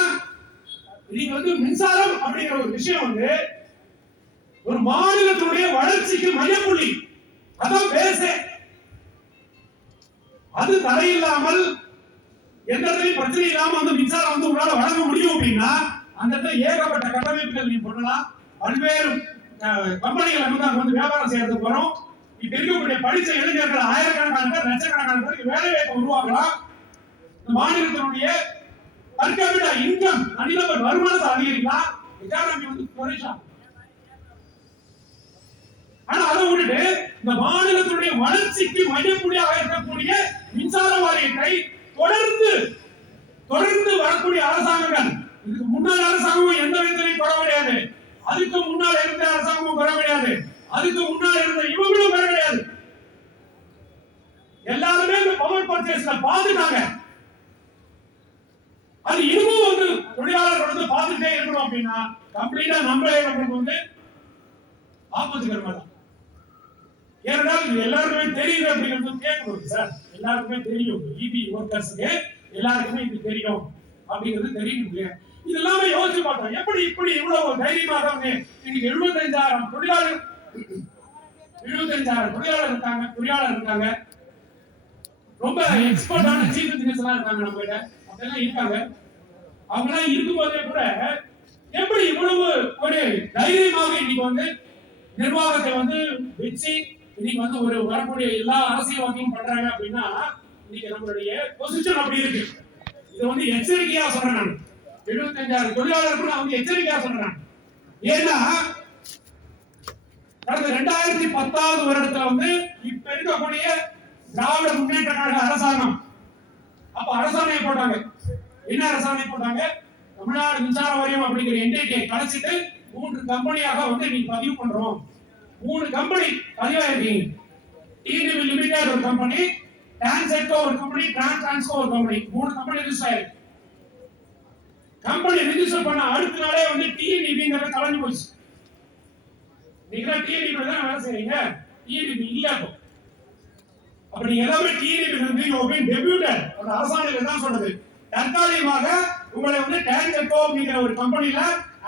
நீங்க வந்து மின்சாரம் அப்படிங்கிற ஒரு விஷயம் வந்து ஒரு மாநிலத்துடைய வளர்ச்சிக்கு மையப்புள்ளி, அதான் பேச. அது தடையில்லாமல் எந்த இடத்துலயும் பிரச்சனை இல்லாம வந்து மின்சாரம் வந்து உங்களால வழங்க முடியும் அப்படின்னா அந்த இடத்துல ஏகப்பட்ட கட்டமைப்புகள் நீங்க பண்ணலாம். பல்வேறு கம்பெனிகள் வந்து அங்க வந்து வியாபாரம் செய்யறதுக்கு வரும். இப்ப இருக்கக்கூடிய படிச்ச இளைஞர்கள் ஆயிரக்கணக்கான பேர் லட்சக்கணக்கான பேருக்கு வேலை வாய்ப்பு உருவாக்கலாம். இந்த மாநிலத்தினுடைய per capita income தனிநபர் வருமானத்தை அதிகரிக்கலாம். எக்கானமி வந்து குறைக்கலாம். ஆனா அதை விட்டுட்டு இந்த மாநிலத்துடைய வளர்ச்சிக்கு மையப்புள்ளியாக இருக்கக்கூடிய மின்சார வாரியத்தை தொடர்ந்து வரக்கூடிய அரசாங்கங்கள், இதுக்கு முன்னாள் அரசாங்கமும் எந்த விதத்திலையும் பெற முடியாது, அதுக்கு முன்னால் இருந்த அரசாங்கமும் பெற முடியாது, அதுக்கு முன்னால் இருந்த இவங்களும் பெற முடியாது. எல்லாருமே இந்த பவர் பர்ச்சேஸ்ல பாத்துட்டாங்க. அது இன்னும் வந்து தொழிலாளர்கள் வந்து பார்த்துட்டே இருக்கணும் அப்படின்னா கம்ப்ளீட்டா நம்மளே நமக்கு வந்து ஆப்போசிட் தான். ஏனென்றால் இது எல்லாருக்குமே தெரியுது அப்படிங்கிறது கேட்கணும் சார். எல்லாருக்குமே தெரியும், இபி ஒர்க்கர்ஸ்க்கு எல்லாருக்குமே இது தெரியும் அப்படிங்கிறது தெரியும். இது எல்லாமே யோசிச்சு பார்த்தோம். எப்படி இப்படி இவ்வளவு தைரியமாக வந்து இன்னைக்கு 75,000 தொழிலாளர் இருக்காங்க. ரொம்ப எக்ஸ்பர்ட்டான சீஃப் இன்ஜினியர்ஸ் எல்லாம் இருக்காங்க நம்ம கிட்ட. அதெல்லாம் இருக்காங்க. அவங்க எல்லாம் இருக்கும்போதே கூட எப்படி இவ்வளவு ஒரு தைரியமாக இன்னைக்கு வந்து நிர்வாகத்தை வந்து வச்சு இன்னைக்கு வந்து ஒரு வரக்கூடிய எல்லா அரசியல்வாதியும் பண்றாங்க அப்படின்னா இன்னைக்கு நம்மளுடைய பொசிஷன் அப்படி இருக்கு. இது வந்து எச்சரிக்கையா சொல்றேன் நான். 75,000 தொழிலாளர்கள் அவங்க எச்சரிக்கையா சொல்றேன். ஏன்னா கடந்த 2010 வருடத்துல வந்து இப்ப இருக்கக்கூடிய திராவிட முன்னேற்ற கழக அரசாங்கம் அப்ப அரசாணை போட்டாங்க. என்ன அரசாணை போட்டாங்க? தமிழ்நாடு மின்சார வாரியம் அப்படிங்கிற என்டிடியை கலைச்சிட்டு 3 கம்பெனியாக வந்து நீங்க பதிவு பண்றோம். 3 கம்பெனி பதிவாயிருக்கீங்க. டிடிவி லிமிடெட் ஒரு கம்பெனி, டான்செட்கோ ஒரு கம்பெனி, டிரான்ஸ்கோ ஒரு கம்பெனி, 3 கம்பெனி ரிஜிஸ்டர் ஆயிருக்கு. கம்பெனி ரிஜிஸ்டர் பண்ண அடுத்த நாளே வந்து டிடிவிங்கிறது கலைஞ்சு போச்சு. நீங்க டிடிவி தான் வேலை செய்றீங்க, டிடிவி இல்ல. அப்ப நீங்க எல்லாமே டிடிவி வந்து யூ டெபியூட்டட் அந்த அரசாணையில தான் சொல்றது. தற்காலிகமாக உங்களை வந்து டான்செட்கோ அப்படிங்கிற ஒரு கம்பெனில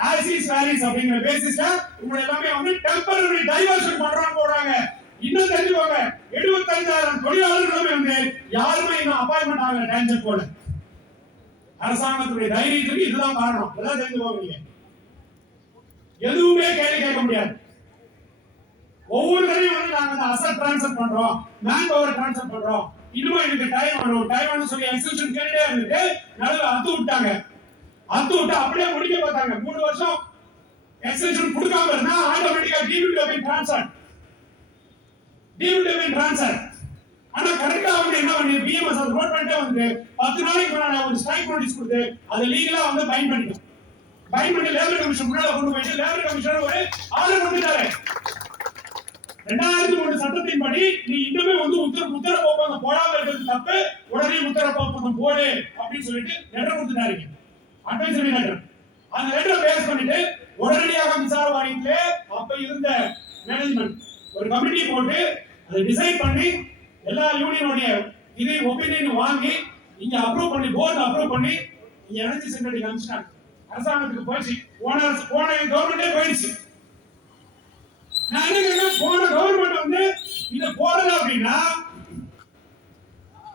ஆசிஸ் வேரிஸ் அப்படிங்கிற பேசிஸ்ல உங்களை எல்லாமே வந்து டெம்பரரி டைவர்ஷன் பண்றாங்க போறாங்க. இன்னும் தெரிஞ்சுக்கோங்க, 75,000 தொழிலாளர்களுமே வந்து யாருமே இன்னும் அப்பாயின்மெண்ட் ஆகல டான்செட்கோல. அரசாங்கத்துடைய தைரியத்துக்கு இதுதான் காரணம். எல்லாம் தெரிஞ்சுக்கோங்க. எதுவுமே கேள்வி கேட்க முடியாது. ஒவ்வொரு தடையும் வந்து நாங்க அசட் ட்ரான்ஸ்ஃபர் பண்றோம், மேன் பவர் ட்ரான்ஸ்ஃபர் பண்றோம், இன்னும் எனக்கு டைம் வேணும் சொல்லி எக்ஸ்டென்ஷன் கேட்டுட்டே இருந்துட்டு நடுவில் அத்து விட்டாங்க. அத்து விட்டு அப்படியே முடிக்க பார்த்தாங்க. 3 வருஷம் எக்ஸ்டென்ஷன் கொடுக்காம இருந்தா ஆட்டோமேட்டிக்கா டிபிடபிள்யூ ட்ரான்ஸ்ஃபர். ஆனா கரெக்டா அவங்க என்ன பண்ணி பிஎம்எஸ் அது ரோட் பண்ணிட்டே வந்து 10 நாளைக்கு முன்னாடி ஒரு ஸ்ட்ரைக் நோட்டீஸ் கொடுத்து அதை லீகலா வந்து பைண்ட் பண்ணிட்டோம். பைண்ட் பண்ணி லேபர் கமிஷன் முன்னாடி கொண்டு போயிட்டு லேபர் கமிஷன் ஒரு ஆர்டர் கொடுத்துட்டாரு. 2003 சட்டத்தின்படி நீ இன்னுமே வந்து உத்தரவு ஒப்பந்தம் போடாம இருக்கிறது தப்பு, உடனே உத்தரவு ஒப்பந்தம் போடு அப்படின்னு சொல்லிட்டு லெட்டர் கொடுத்துட்டாரு. Advisory letter. அந்த லெட்டரை பேஸ் பண்ணிட்டு உடனடியாக மின்சார வாரியத்திலே அப்ப இருந்த மேனேஜ்மெண்ட் ஒரு கமிட்டி போட்டு அதை டிசைட் பண்ணி எல்லா யூனியனுடைய இதை ஒப்பீனியன் வாங்கி இங்க அப்ரூவ் பண்ணி போர்டு அப்ரூவ் பண்ணி இங்க எனர்ஜி செக்ரட்டரி அனுப்பிச்சிட்டாங்க. அரசாங்கத்துக்கு போயிடுச்சு. போன கவர்மெண்டே போயிடுச்சு. நான் என்ன கேட்கிறேன், போன கவர்மெண்ட் வந்து இத போடல அப்படின்னா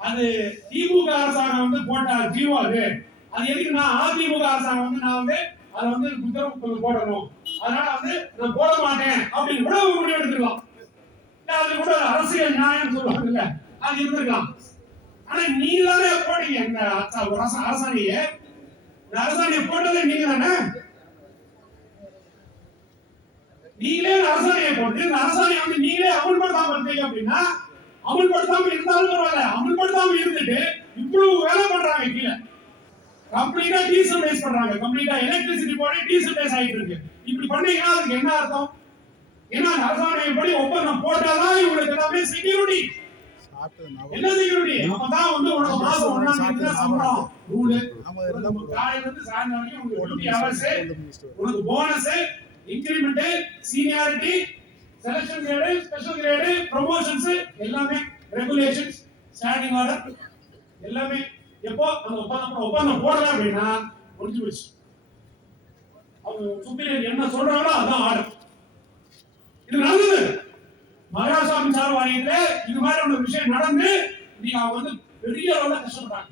அது திமுக அரசாங்கம் வந்து போட்ட ஜீவோ அது எதுக்குன்னா அதிமுக அரசாங்கம் வந்து நான் வந்து அதை வந்து உத்தரவு போடணும், அதனால வந்து நான் போட மாட்டேன் அப்படின்னு கூட முடிவு எடுத்துக்கலாம். அது கூட அரசியல் நியாயம் சொல்லுவாங்க இல்ல, அது இருந்திருக்கலாம். ஆனா நீங்க தானே போட்டீங்க இந்த அரசாணையை. இந்த அரசாணையை போட்டதே நீங்க தானே. நீங்களே அரசாணையை போட்டு இந்த அரசாணையை வந்து நீங்களே அமல்படுத்தாம இருந்தீங்க அப்படின்னா, அமல்படுத்தாம இருந்தாலும் பரவாயில்ல, அமல்படுத்தாம இருந்துட்டு இவ்வளவு வேலை பண்றாங்க கீழே. கம்ப்ளீட்டா டீசலைஸ் பண்றாங்க. கம்ப்ளீட்டா எலக்ட்ரிசிட்டி போர்டே டீசலைஸ் ஆயிட்டு இருக்கு. இப்படி பண்ணீங்கன்னா அதுக்கு என்ன அர்த்தம்? ஏன்னா அரசாணைப்படி ஒப்பந்தம் போட்டாதான் இவங்களுக்கு எல்லாமே செக்யூரிட்டி. என்ன செக்யூரிட்டி? அப்பதான் வந்து உனக்கு மாசம் 1ஆம் தேதி தான் சம்பளம் ரூல். காலையில இருந்து சாயங்காலம் வரைக்கும் உங்களுக்கு டியூட்டி ஹவர்ஸ், உனக்கு bonus, increment, seniority, selection grade, special grade, promotions எல்லாமே ரெகுலேஷன்ஸ், ஸ்டாண்டிங் ஆர்டர் எல்லாமே எப்போ அந்த ஒப்பந்தம் போடல அப்படின்னா முடிஞ்சு போச்சு. அவங்க சுப்பீரியர் என்ன சொல்றாங்களோ அதான் ஆர்டர். இது நல்லது. மகாராஷ்டிரா மின்சார வாரியத்துல இது மாதிரி ஒரு விஷயம் நடந்து நீங்க அவங்க வந்து பெரிய அளவுல கஷ்டப்பட்டாங்க.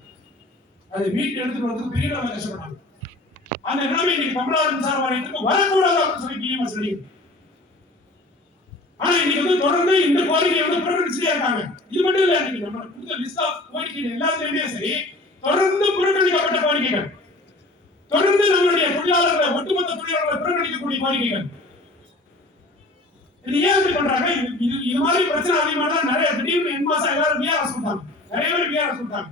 அதை வீட்டு எடுத்துட்டு வந்து பெரிய அளவுல கஷ்டப்பட்டாங்க. அந்த நிலைமை இன்னைக்கு தமிழ்நாடு மின்சார வாரியத்துக்கு வரக்கூடாது அப்படின்னு சொல்லி டிஎம்எஸ் சொல்லியிருக்கு. ஆனா இன்னைக்கு வந்து தொடர்ந்து இந்த கோரிக்கையை வந்து புறக்கணிச்சுட்டே இருக்காங்க. இது மட்டும் இல்ல, இன்னைக்கு நம்ம கொடுத்த லிஸ்ட் ஆஃப் கோரிக்கைகள் எல்லாத்துலயுமே சரி தொடர்ந்து புறக்கணிக்கப்பட்ட கோரிக்கைகள், தொடர்ந்து நம்மளுடைய தொழிலாளர்களை ஒட்டுமொத்த தொழிலாளர்களை புறக்கணிக்கக்கூடிய கோரிக்கைகள். இது ஏன் இப்படி பண்றாங்க? இது மாதிரி பிரச்சனை அதிகமா நிறைய திடீர்னு என் மாசம் எல்லாரும் விஆர்எஸ் கொடுத்தாங்க. நிறைய பேர் விஆர்எஸ் கொடுத்தாங்க.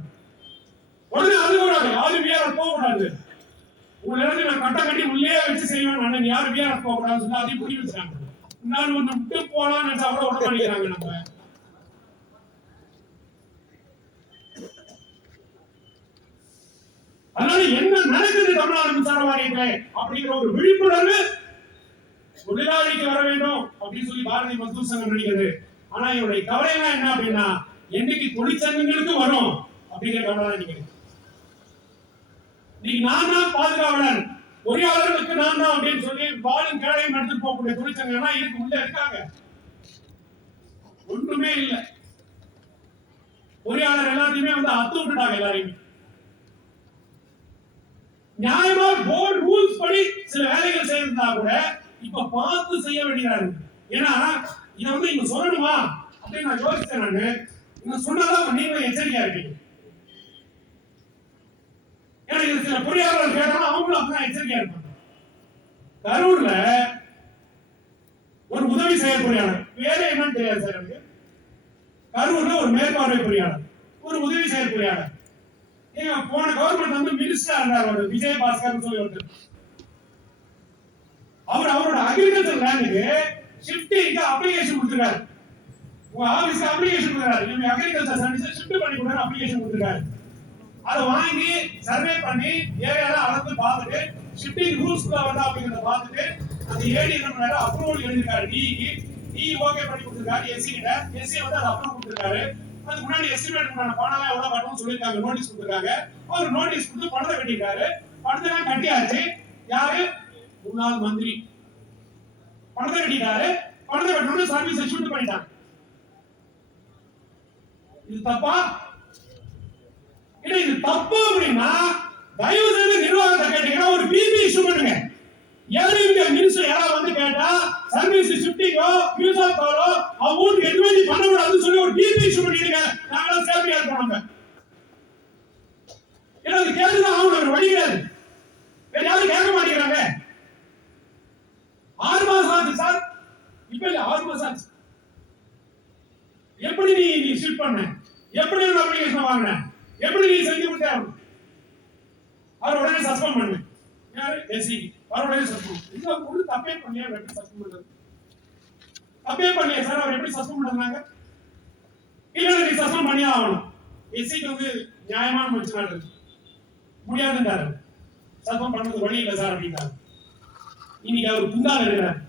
உடனே அது கூடாது, யாரும் விஆர்எஸ் போக கூடாது. உங்களை இருந்து நான் கட்ட கட்டி உள்ளே வச்சு செய்வேன், நான் யாரும் விஆர்எஸ் போக கூடாதுன்னு சொல்லி அதையும் புரிய வச்சாங்க. நான் ஒண்ணு விட்டு போலாம்னு நினைச்சா கூட விட மாட்டேங்கிறாங்க. நம்ம அதனால என்ன நடக்குது தமிழ்நாடு மின்சார வாரியத்துல அப்படிங்கிற ஒரு விழிப்புணர்வு தொழிலாளிக்கு வர வேண்டும் அப்படின்னு சொல்லி பாரதிய மஸ்தூர் சங்கம் நினைக்கிறது. ஆனா இவருடைய கவலை என்ன அப்படின்னா என்னைக்கு தொழிற்சங்கங்களுக்கு வரும் அப்படிங்கிற கவலை தான் நினைக்கிறேன். நீங்க நான் தான் பாதுகாவலன், பொறியாளர்களுக்கு நான் தான் அப்படின்னு சொல்லி பாலும் கேளையும் எடுத்துட்டு போகக்கூடிய தொழிற்சங்கம்லாம் இதுக்கு உள்ள இருக்காங்க. ஒன்றுமே இல்லை. பொறியாளர் எல்லாத்தையுமே வந்து அத்து விட்டுட்டாங்க. எல்லாரையுமே நியாயமா போர்டு ரூல்ஸ் படி சில வேலைகள் செய்யறதா கூட இப்ப பார்த்து செய்ய வேண்டியதா இருக்கு. ஏன்னா இதை வந்து இங்க சொல்லணுமா அப்படின்னு நான் யோசிச்சேன். நானு இங்க சொன்னாதான் நீங்களும் எச்சரிக்கையா இருக்கீங்க. ஏன்னா இது சில பொறியாளர்கள் கேட்டாலும் அவங்களும் அப்படிதான் எச்சரிக்கையா இருப்பாங்க. கரூர்ல ஒரு உதவி செயற்பொறியாளர், வேலை என்னன்னு தெரியாது சார் எனக்கு. கரூர்ல ஒரு மேற்பார்வை பொறியாளர், ஒரு உதவி செயற்பொறியாளர். ஏங்க போன கவர்மெண்ட் வந்து மினிஸ்டர் இருந்தார் விஜய் பாஸ்கர் சொல்லி ஒருத்தர். அவரோட அக்ரிகல்ச்சர் லேண்டுக்கு ஷிஃப்டிங்க்கு அப்ளிகேஷன் கொடுத்திருக்காரு. உங்க ஆபீஸ்க்கு அப்ளிகேஷன் கொடுத்திருக்காரு. நீங்க அக்ரிகல்ச்சர் சர்வீஸ் ஷிஃப்ட் பண்ணி கொடுங்க அப்ளிகேஷன் கொடுத்திருக்காரு. அதை வாங்கி சர்வே பண்ணி ஏரியால அளந்து பார்த்துட்டு ஷிஃப்டிங் ரூல்ஸ்ல வருதா அப்படிங்கறத பார்த்துட்டு அந்த ஏடி என்ன பண்ணாரு, அப்ரூவல் எழுதிருக்காரு. டிஇக்கு டி ஓகே பண்ணி கொடுத்திருக்காரு. எஸ்சி கிட்ட எஸ்சி வந்து அதை அப்ரூவ் கொடுத்திருக்காரு. அதுக்கு முன்னாடி எஸ்டிமேட் பண்ண பணம் எவ்வளவு கட்டணும்னு சொல்லிருக்காங்க. நோட்டீஸ் கொடுத்திருக்காங்க. அவர் நோட்டீஸ் கொடுத்து பணத்தை கட்டிருக்காரு. பணத்தை கட்டியாச்சு. யாரு? முன்னாள் மந்திரி பணத்தை கட்டிட்டாரு. பணத்தை கட்டணும்னு சர்வீஸ் ஷூட் பண்ணிட்டாங்க. இது தப்பா? இது தப்பு அப்படின்னா தயவு செய்து நிர்வாகத்தை கேட்டீங்கன்னா ஒரு பிபி இஷ்யூ பண்ணுங்க. ஏடிஎம்கே மினிஸ்டர் யாராவது வந்து கேட்டா சர்வீஸ் ஷிஃப்டிங்கோ யூஸ் ஆஃப் காலோ அவங்க எதுவுமே பண்ணக்கூடாதுன்னு சொல்லி ஒரு பிபி இஷ்யூ பண்ணிடுங்க. நாங்களும் சேஃப்டியா இருப்போம். ஏன்னா அது கேட்டுதான் ஆகணும், வழி கிடையாது. வேற யாரும் கேட்க மாட்டேங்கிறாங்க. 6 மாசம் ஆச்சு சார். இப்ப இல்ல 6 மாசம் ஆச்சு. எப்படி நீ ஷிஃப்ட் பண்ண? எப்படி நீ அப்ளிகேஷன் வாங்கின? எப்படி நீ செஞ்சு கொடுத்த? அவர் உடனே சஸ்பெண்ட் பண்ணு. யாரு? எஸ்சி. அவர் உடனே சஸ்பெண்ட். இதுல ஒரு தப்பே பண்ணியா எப்படி சஸ்பெண்ட் பண்றது? தப்பே பண்ணியா சார், அவர் எப்படி சஸ்பெண்ட் பண்றாங்க? இல்ல நீ சஸ்பெண்ட் பண்ணியே ஆகணும். எஸ்சிக்கு வந்து நியாயமான பிரச்சனை இருக்கு. முடியாதுன்றாரு. சஸ்பெண்ட் பண்றது வழி இல்லை சார் அப்படின்றாரு. இன்னைக்கு அவர் குந்தால இருக்கிறார்.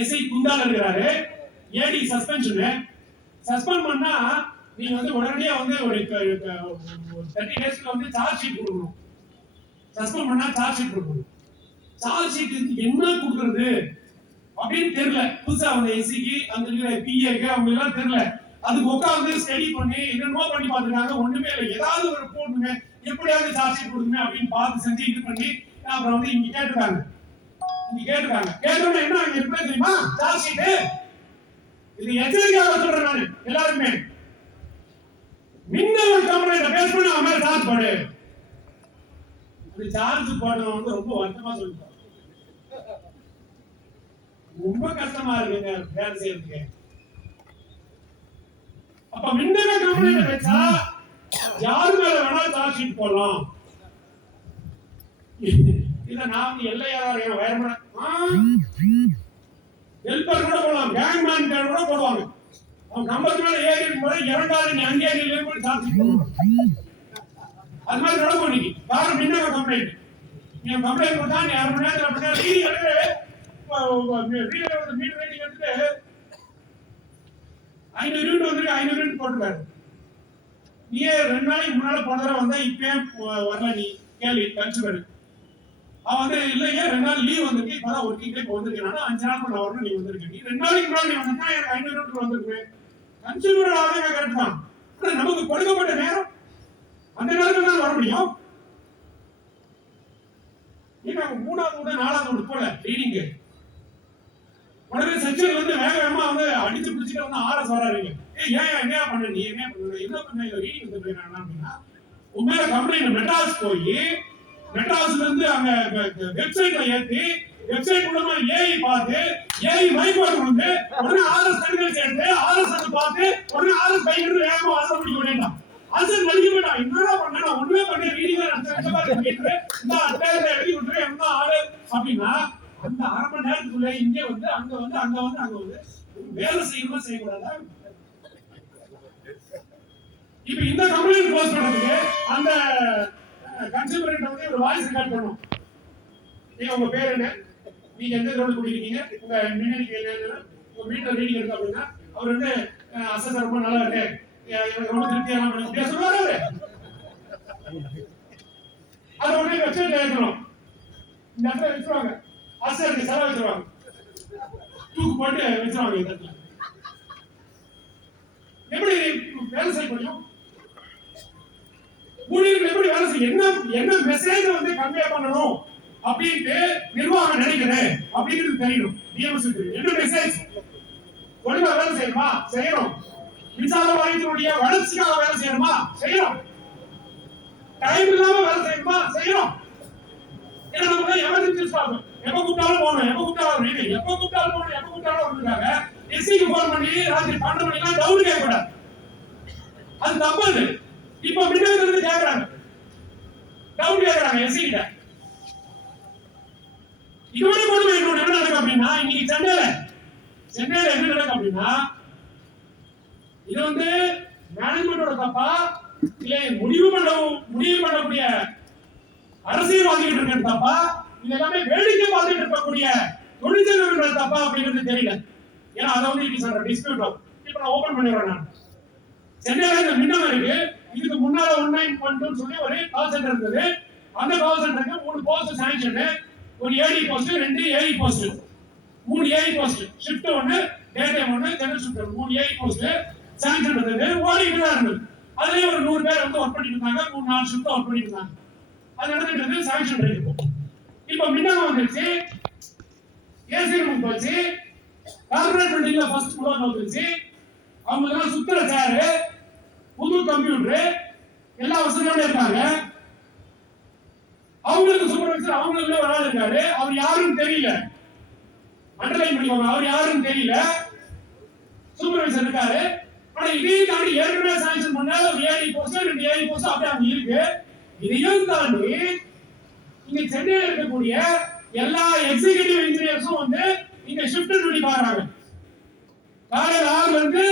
எஸ்ஐ குந்தால இருக்கிறாரு. ஏடி சஸ்பென்ஷன். சஸ்பெண்ட் பண்ணா நீங்க வந்து உடனடியா வந்து ஒரு 30 டேஸ்ல வந்து சார்ஜ் ஷீட் கொடுக்கணும். சஸ்பெண்ட் பண்ணா சார்ஜ் ஷீட் கொடுக்கணும். சார்ஜ் ஷீட் என்ன கொடுக்கிறது அப்படின்னு தெரியல. புதுசா அந்த எஸ்சிக்கு அந்த பிஏக்கு அவங்க எல்லாம் தெரியல. அதுக்கு உட்காந்து ஸ்டடி பண்ணி என்னென்னமோ பண்ணி பார்த்துருக்காங்க. ஒண்ணுமே இல்லை. ஏதாவது ஒரு போட்டுங்க, எப்படியாவது சார்ஜ் ஷீட் கொடுங்க அப்படின்னு பார்த்து செஞ்சு இது பண்ணி அப்புறம் வந்து இங்க கேட்டுருக்காங்க. கேட்டோம்னா என்ன அங்க இருக்கு தெரியுமா? Charge sheet. இது எச்சரிக்கையாக சொல்றேன் நான் எல்லாருமே. மின்னல் கம்பெனியில பேஸ் பண்ணி அவன் மேல சார்ஜ் போடு. அது சார்ஜ் போடுறவங்க வந்து ரொம்ப வருத்தமா சொல்லிட்டாங்க. ரொம்ப கஷ்டமா இருக்குங்க வேலை செய்யறதுக்கு. அப்ப மின்னல் கம்பெனியில வச்சா யாரு மேல வேணா சார்ஜ் ஷீட் போடலாம். இத நாம எல்லையார் வேற ஹெல்பர் கூட போடலாம், கேங்மேன் கூட போடுவாங்க. அவன் நம்பருக்கு மேல ஏறி முறை இறங்காது, நீ அங்கே சார்ஜ் ஷீட் போடுவாங்க. அது மாதிரி நடக்கும். இன்னைக்கு யாரும் முன்ன கம்ப்ளைண்ட், நீ கம்ப்ளைண்ட் கொடுத்தா நீ 1/2 மணி நேரத்துல மீட்டர் ரேட்டிங் எடுத்துட்டு 500 யூனிட் வந்து 500 யூனிட் போட்டுருக்காரு. நீயே 2 நாளைக்கு முன்னால போனதர வந்தா இப்பயே வரல, நீ கேள்வி கன்சிடர். அவன் வந்து இல்லையே 2 நாள் லீவ் வந்திருக்கு, இப்பதான் ஒர்க்கிங் டே வந்திருக்கேன், 5 நாள் பண்ண வரணும், நீ வந்திருக்க. நீ 2 நாளைக்கு முன்னாடி நீ வந்தா எனக்கு 500 யூனிட் வந்திருக்கு. கன்சிடர் ஆக கரெக்ட் தான். நமக்கு கொடுக்கப்பட்ட நேரம் அந்த நேரத்துல தான் வர முடியும். ஏன்னா 3வது விட 4வது விட போல ரீடிங் உடனே செக்ஷன் வந்து வேக வேகமா வந்து அடிச்சு பிடிச்சிட்டு வந்து ஆர்எஸ் வராருங்க. ஏன் என்ன பண்ண, நீ என்ன பண்ண, என்ன பண்ண ரீடிங் வந்து போயிடறாங்க அப்படின்னா உண்மையில கம்ப்ளைண்ட் மெட்ராஸ் போய் மெட்ராஸ்ல இருந்து அங்க வெப்சைட்ல ஏத்தி வெப்சைட் மூலமா ஏஐ பார்த்து ஏஐ மைக்ரோட் வந்து உடனே ஆர்எஸ் கண்கள் சேர்த்து ஆர்எஸ் பார்த்து உடனே ஆர்எஸ் பைக் வேகமா வாசல் பிடிக்க வேண்டாம். அது நடிக்க வேண்டாம். என்னடா பண்ண ஒண்ணுமே பண்ண ரீடிங் இந்த அட்டையில எழுதி விட்டுரு என்ன ஆளு அப்படின்னா அந்த 1/2 மணி நேரத்துக்குள்ள இங்க வந்து அங்க வந்து அங்க வந்து அங்க வந்து வேலை செய்யணுமா செய்யக்கூடாதா? இப்ப இந்த கம்ப்ளைண்ட் க்ளோஸ் பண்றதுக்கு அந்த கன்சியூமர் வந்து ஒரு வாய்ஸ் ரெக்கார்ட் பண்ணணும். நீங்க உங்க பேர் என்ன, நீங்க எந்த ரோடு குடிக்கிறீங்க, உங்க மின்னணு உங்க மீட்டர் ரீடிங் இருக்கு அப்படின்னா அவர் வந்து அசஸ் ரொம்ப நல்லா இருக்கு, எனக்கு ரொம்ப திருப்தியான பண்ணி சொல்லுவாரு. அது உடனே வெப்சைட்ல ஏற்றணும். இந்த இடத்துல வச்சுருவாங்க, ஆசிரியருக்கு செலவு வச்சிருவாங்க, தூக்கு போட்டு வச்சிருவாங்க. இந்த இடத்துல எப்படி வேலை செய்ய முடியும்? ஊழியர்கள் எப்படி வேலை செய்ய, என்ன மெசேஜ் வந்து கன்வே பண்ணணும் அப்படின்ட்டு நிர்வாகம் நினைக்கிறேன் அப்படிங்கிறது தெரியணும். டிஎம்எஸ் என்ன மெசேஜ் ஒழுங்கா வேலை செய்யணுமா செய்யணும். மின்சார வாரியத்தினுடைய வளர்ச்சிக்காக வேலை செய்யணுமா செய்யணும். டைம் இல்லாம வேலை செய்யணுமா செய்யணும். ஏன்னா நம்ம எமர்ஜென்சி ஸ்டாஃப் எப்ப கூப்பிட்டாலும் போகணும், எப்ப கூப்பிட்டாலும் ரீடிங், எப்ப கூப்பிட்டாலும் போகணும், எப்ப கூப்பிட்டாலும் வந்துருக்காங்க. எஸ்சிக்கு போன் பண்ணி ராத்திரி 12 மணிக்கெல்லாம் டவுட் கேட்கக்கூடாது, அது தப்பு. இப்ப மின்னேற்றது கேட்கறாங்க, டவுட் கேட்கறாங்க எஸ்சி கிட்ட. இதோட கொடுமை இன்னொன்று என்ன நடக்கும் அப்படின்னா இன்னைக்கு சென்னையில என்ன நடக்கும் அப்படின்னா இது வந்து மேனேஜ்மெண்டோட தப்பா இல்ல முடிவு பண்ணக்கூடிய அரசியல்வாதிகள் இருக்கிற தப்பா இது எல்லாமே வேடிக்கை பார்த்துட்டு இருக்கக்கூடிய தொழிற்சங்கங்கள் தப்பா அப்படிங்கிறது தெரியல. ஏன்னா அதை வந்து இட் இஸ் அண்டர் டிஸ்பியூட். இப்ப நான் ஓபன் பண்ணிடுறேன். நான் சென்னையில இந்த மின்னம் இருக்கு, இதுக்கு முன்னால 1912 சொல்லி ஒரு கால் சென்டர் இருந்தது. அந்த கால் சென்டருக்கு 3 போஸ்ட் சாங்ஷன், ஒரு AD post, 2 AD post, 3 AD post, shift 1, day time 1, general shift 3 AD post sanction இருந்தது. ஓடிட்டு தான் இருந்தது. அதுலயே ஒரு 100 பேர் வந்து ஒர்க் பண்ணிட்டு இருந்தாங்க, 3-4 ஷிஃப்ட் ஒர்க் பண்ணிட்டு இருந்தாங்க. அது நடந்துட்டு இருந்து சாங்ஷன் இருக்கு. இப்ப மின்னம் வந்துருச்சு, ஏசி ரூம் போச்சு, கார்பரேட் பில்டிங்ல ஃபர்ஸ்ட் ஃப்ளோர் வந்துருச்சு. அவங்க எல்லாம் சுத்துற சேரு, புது கம்ப்யூட்டர், எல்லா வசதியோட இருக்காங்க. அவங்களுக்கு சூப்பர்வைசர் அவங்களுக்குள்ள ஒரு ஆள் இருக்காரு, அவர் யாருன்னு தெரியல. அண்டர்லைன் பண்ணிக்கோங்க, அவர் யாருன்னு தெரியல. சூப்பர்வைசர் இருக்காரு. ஆனா இதையும் தாண்டி ஏற்கனவே சாங்ஷன் பண்ண ஒரு ஏடி போஸ்ட், 2 ஏடி போஸ்ட் அப்படியே அங்க இருக்கு. இதையும் தாண்டி இங்க சென்னையில் இருக்கக்கூடிய எல்லா எக்ஸிகியூட்டிவ் இன்ஜினியர்ஸும் வந்து இங்க ஷிஃப்ட் டியூட்டி பாக்குறாங்க. காலையில 6 இருந்து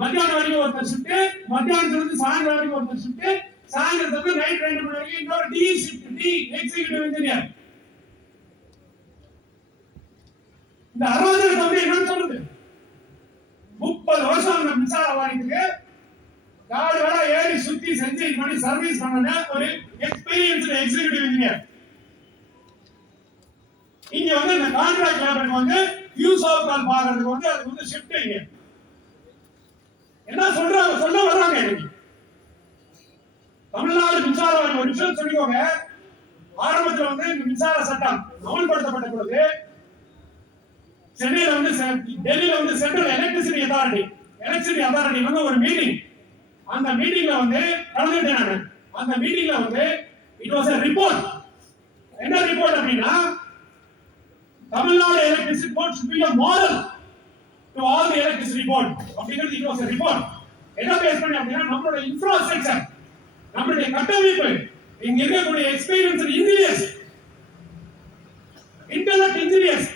மத்தியானம் வரைக்கும் ஒருத்தர் ஷிஃப்ட், மத்தியானத்துல இருந்து சாயங்காலம் வரைக்கும் ஒருத்தர் ஷிஃப்ட், சாயங்காலத்துல இருந்து நைட் 2 மணி வரைக்கும் இன்னொரு D shift, the executive engineer. இந்த அராஜகத்தை வந்து என்னன்னு சொல்லுது? 30 வருஷம் அந்த மின்சார வாரியத்துக்கு காடு வேலை ஏறி சுத்தி செஞ்சு பண்ணி சர்வீஸ் பண்ண ஒரு எக்ஸ்பீரியன்ஸ்டு எக்ஸிகியூட்டிவ் இன்ஜினியர். இங்க வந்து இந்த கான்ட்ராக்ட் லேபருக்கு வந்து யூஸ் ஆஃப் கால் பாக்குறதுக்கு வந்து அதுக்கு வந்து ஷிஃப்ட் இங்க என்ன சொல்ல வர்றாங்க. தமிழ்நாடு மின்சார வாரியம் ஒரு விஷயம் சொல்லிக்கோங்க. ஆரம்பத்தில் வந்து இந்த மின்சார சட்டம் அமல்படுத்தப்பட்ட பொழுது சென்னையில வந்து டெல்லியில வந்து சென்ட்ரல் எலக்ட்ரிசிட்டி அத்தாரிட்டி வந்து ஒரு மீட்டிங், அந்த மீட்டிங்ல வந்து கலந்துட்டேன். அந்த மீட்டிங்ல வந்து இட் வாஸ் a report. என்ன ரிப்போர்ட் அப்படின்னா Tamil Nadu electricity board should be a model to all the electricity board அப்படிங்கிறது. It was a report. என்ன பேஸ் பண்ணி அப்படின்னா நம்மளோட இன்ஃப்ராஸ்ட்ரக்சர் நம்மளுடைய கட்டமைப்பு, இங்க இருக்கக்கூடிய எக்ஸ்பீரியன்ஸ் இன்ஜினியர்ஸ், இன்டெலெக்ட் இன்ஜினியர்ஸ்,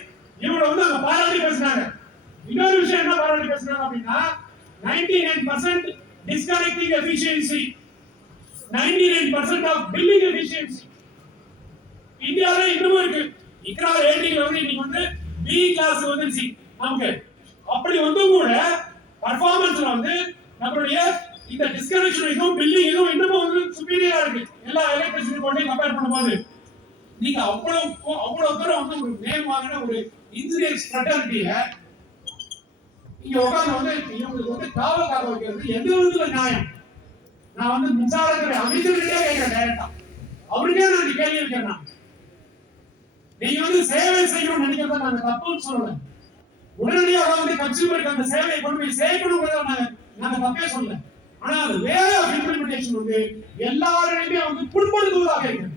இவங்க வந்து அங்க பாராட்டி பேசுறாங்க. இன்னொரு விஷயம் என்ன பாராட்டி பேசுறாங்க அப்படின்னா 99% disconnecting efficiency, 99% of billing efficiency இந்தியாவில இன்னமும் இருக்கு. இக்ரா ரேட்டிங்ல வந்து இன்னைக்கு வந்து பி கிளாஸ் வந்துருச்சு நமக்கு. அப்படி வந்து கூட பர்ஃபார்மன்ஸ்ல வந்து நம்மளுடைய இந்த டிஸ்கனெக்ஷன் இதுவும் பில்லிங் இதுவும் இன்னமும் வந்து சுப்பீரியரா இருக்கு எல்லா எலக்ட்ரிசிட்டி போர்டையும் கம்பேர் பண்ணும்போது. நீங்க அவ்வளவு தூரம் வந்து ஒரு நேம் வாங்கின ஒரு இன்ஜினியர்ஸ் ஃப்ரெட்டர்னிட்டிய இங்க உட்கார்ந்து வந்து இவங்களுக்கு வந்து காவல்கார வைக்கிறது எந்த விதத்துல நியாயம்? நான் வந்து மின்சாரத்துறை அமைச்சர்கிட்டே கேட்கிறேன் டைரக்டா, அவருக்கே நான் கேள்வி இருக்கேன். நீங்க வந்து சேவை செய்யணும்னு நினைக்கிறத நாங்க தப்புன்னு சொல்லல, உடனடியாக வந்து கன்சியூமருக்கு அந்த சேவையை கொண்டு போய் சேர்க்கணுங்கிறத நாங்க தப்பே சொல்லல. ஆனா அது வேற இம்ப்ளிமெண்டேஷன் வந்து எல்லாரையுமே வந்து புண்படுத்துவதாக இருக்கு.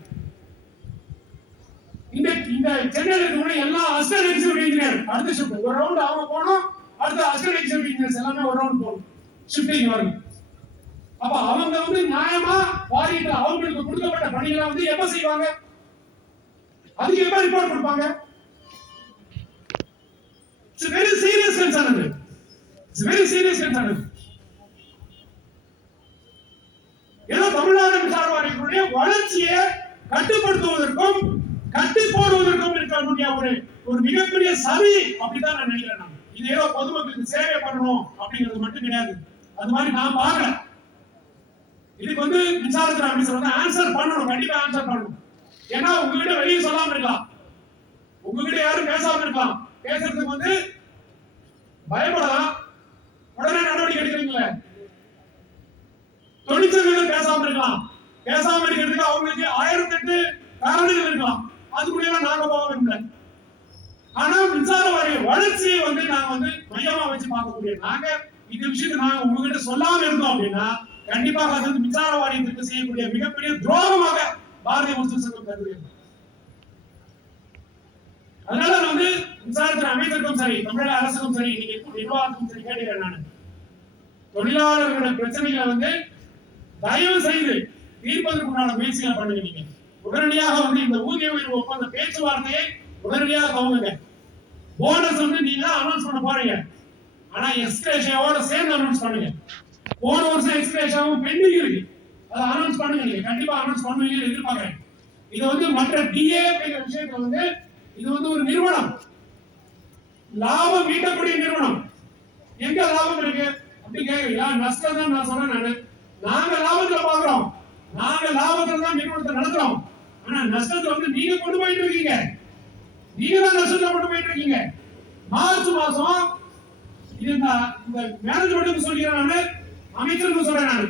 இந்த சென்னையில இருக்கக்கூடிய எல்லா அசிஸ்டன்ட் எக்ஸிக்யூட்டிவ் இன்ஜினியர் அடுத்த ஷிஃப்ட் ஒரு ரவுண்ட் அவங்க போனோம், அடுத்த அசிஸ்டன்ட் எக்ஸிக்யூட்டிவ் இன்ஜினியர்ஸ் எல்லாமே ஒரு ரவுண்ட் போகணும், ஷிஃப்டிங் வரும். அப்ப அவங்க வந்து நியாயமா வாரிட்டு அவங்களுக்கு கொடுக்கப்பட்ட பணிகளை வந்து எப்ப செய்வாங்க, அதுக்கு எப்ப ரிப்போர்ட் கொடுப்பாங்க? It's very serious concern. It's very serious concern. ஏன்னா தமிழ்நாடு மின்சார வாரியத்தினுடைய வளர்ச்சியை கட்டுப்படுத்துவதற்கும் கட்டி போடுவதற்கும் இருக்கக்கூடிய ஒரு மிகப்பெரிய சதி அப்படிதான் நான் நினைக்கிறேன். இது ஏதோ பொதுமக்களுக்கு சேவை பண்ணணும் அப்படிங்கிறது மட்டும் கிடையாது. அது மாதிரி நான் பார்க்கல. இதுக்கு வந்து மின்சாரத்துறை அமைச்சர் வந்து ஆன்சர் பண்ணணும், கண்டிப்பா ஆன்சர் பண்ணணும். ஏன்னா உங்ககிட்ட வெளியே சொல்லாம இருக்கலாம், உங்ககிட்ட யாரும் பேசாம இருக்கலாம், பேசுறதுக்கு வந்து பயப்படலாம், உடனே நடவடிக்கை எடுக்கிறீங்களே. தொழிற்சங்கங்கள் பேசாம இருக்கலாம், பேசாம இருக்கிறதுக்கு அவங்களுக்கு 1008 காரணங்கள் இருக்கலாம், அதுக்குள்ள நாங்க போக. ஆனா மின்சார வாரிய வளர்ச்சியை வந்து நாங்க வந்து மையமா வச்சு பார்க்கக்கூடிய நாங்க இந்த விஷயத்தை நாங்க உங்ககிட்ட சொல்லாம இருந்தோம் அப்படின்னா கண்டிப்பாக அது வந்து மின்சார வாரியத்துக்கு செய்யக்கூடிய மிகப்பெரிய துரோகமாக பாரதிய மருத்துவ சங்கம் கருதுகிறது. அதனால வந்து மின்சாரத்துறை அமைச்சருக்கும் சரி, தமிழக அரசுக்கும் சரி, இன்னைக்கு நிர்வாகத்துக்கும் சரி கேட்கிறேன் நான், தொழிலாளர்களோட பிரச்சனைகளை வந்து தயவு செய்து தீர்ப்பதற்குண்டான முயற்சிகளை பண்ணுங்க. நீங்க உடனடியாக வந்து இந்த ஊதிய உயர்வு ஒப்பந்த பேச்சுவார்த்தையை உடனடியாக கவுங்க. போனஸ் வந்து நீங்க அனௌன்ஸ் பண்ண போறீங்க, ஆனா எக்ஸ்கிரேஷியாவோட சேர்ந்து அனௌன்ஸ் பண்ணுங்க. போன வருஷம் எக்ஸ்கிரேஷியாவும் பெண்டிங் இருக்கு, அதை அனௌன்ஸ் பண்ணுங்க. நீங்க கண்டிப்பா அனௌன்ஸ் பண்ணுவீங்கன்னு எதிர்பார்க்கிறேன். இது வந்து மற்ற டிஏ அப்படிங்கிற விஷயத்துல வந்து இது வந்து ஒரு நிறுவனம், லாபம் ஈட்டக்கூடிய நிறுவனம். எங்க லாபம் இருக்கு அப்படி கேக்குறீங்களா? நஷ்டம் தான் நான் சொல்றேன். நாங்க லாபத்துல பாக்குறோம், நாங்க லாபத்துல தான் நிறுவனத்தை நடத்துறோம். ஆனா நஷ்டத்தை வந்து நீங்க கொண்டு போயிட்டு இருக்கீங்க, நீங்க தான் நஷ்டத்தை கொண்டு போயிட்டு இருக்கீங்க. மார்ச் மாசம் இது இந்த மேனேஜ்மெண்ட்டுக்கு சொல்லிக்கிறேன், அமைச்சருக்கு சொல்றேன் நான்.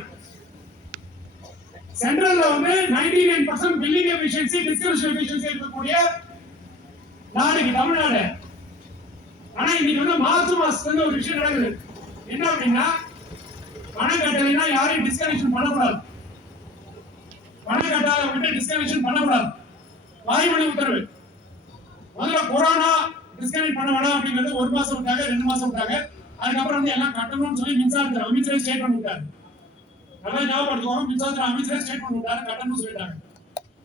சென்ட்ரல்ல வந்து 99% பில்லிங் எஃபிஷியன்சி, டிஸ்கஷன் எஃபிஷியன்சி இருக்கக்கூடிய நாடு தமிழ்நாடு. ஆனா இன்னைக்கு வந்து மார்ச் மாசத்துல ஒரு விஷயம் நடக்குது. என்ன அப்படின்னா பணம் கட்டலைன்னா யாரையும் டிஸ்கனெக்ஷன் பண்ணக்கூடாது, பணம் கட்டாத விட்டு டிஸ்கனெக்ஷன் பண்ணக்கூடாது, வாய்மொழி உத்தரவு. முதல்ல கொரோனா டிஸ்கனெக்ட் பண்ண வேணாம் அப்படிங்கிறது 1 மாசம் விட்டாங்க, 2 மாசம் விட்டாங்க. அதுக்கப்புறம் வந்து எல்லாம் கட்டணும்னு சொல்லி மின்சாரத்துறை அமைச்சரே ஸ்டேட்மெண்ட் விட்டாரு. நல்லா ஞாபகப்படுத்துவாங்க, மின்சாரத்துறை அமைச்சரே ஸ்டேட்மெண்ட் விட்டாரு, கட்டணும்னு சொல்லிட்டாங்க.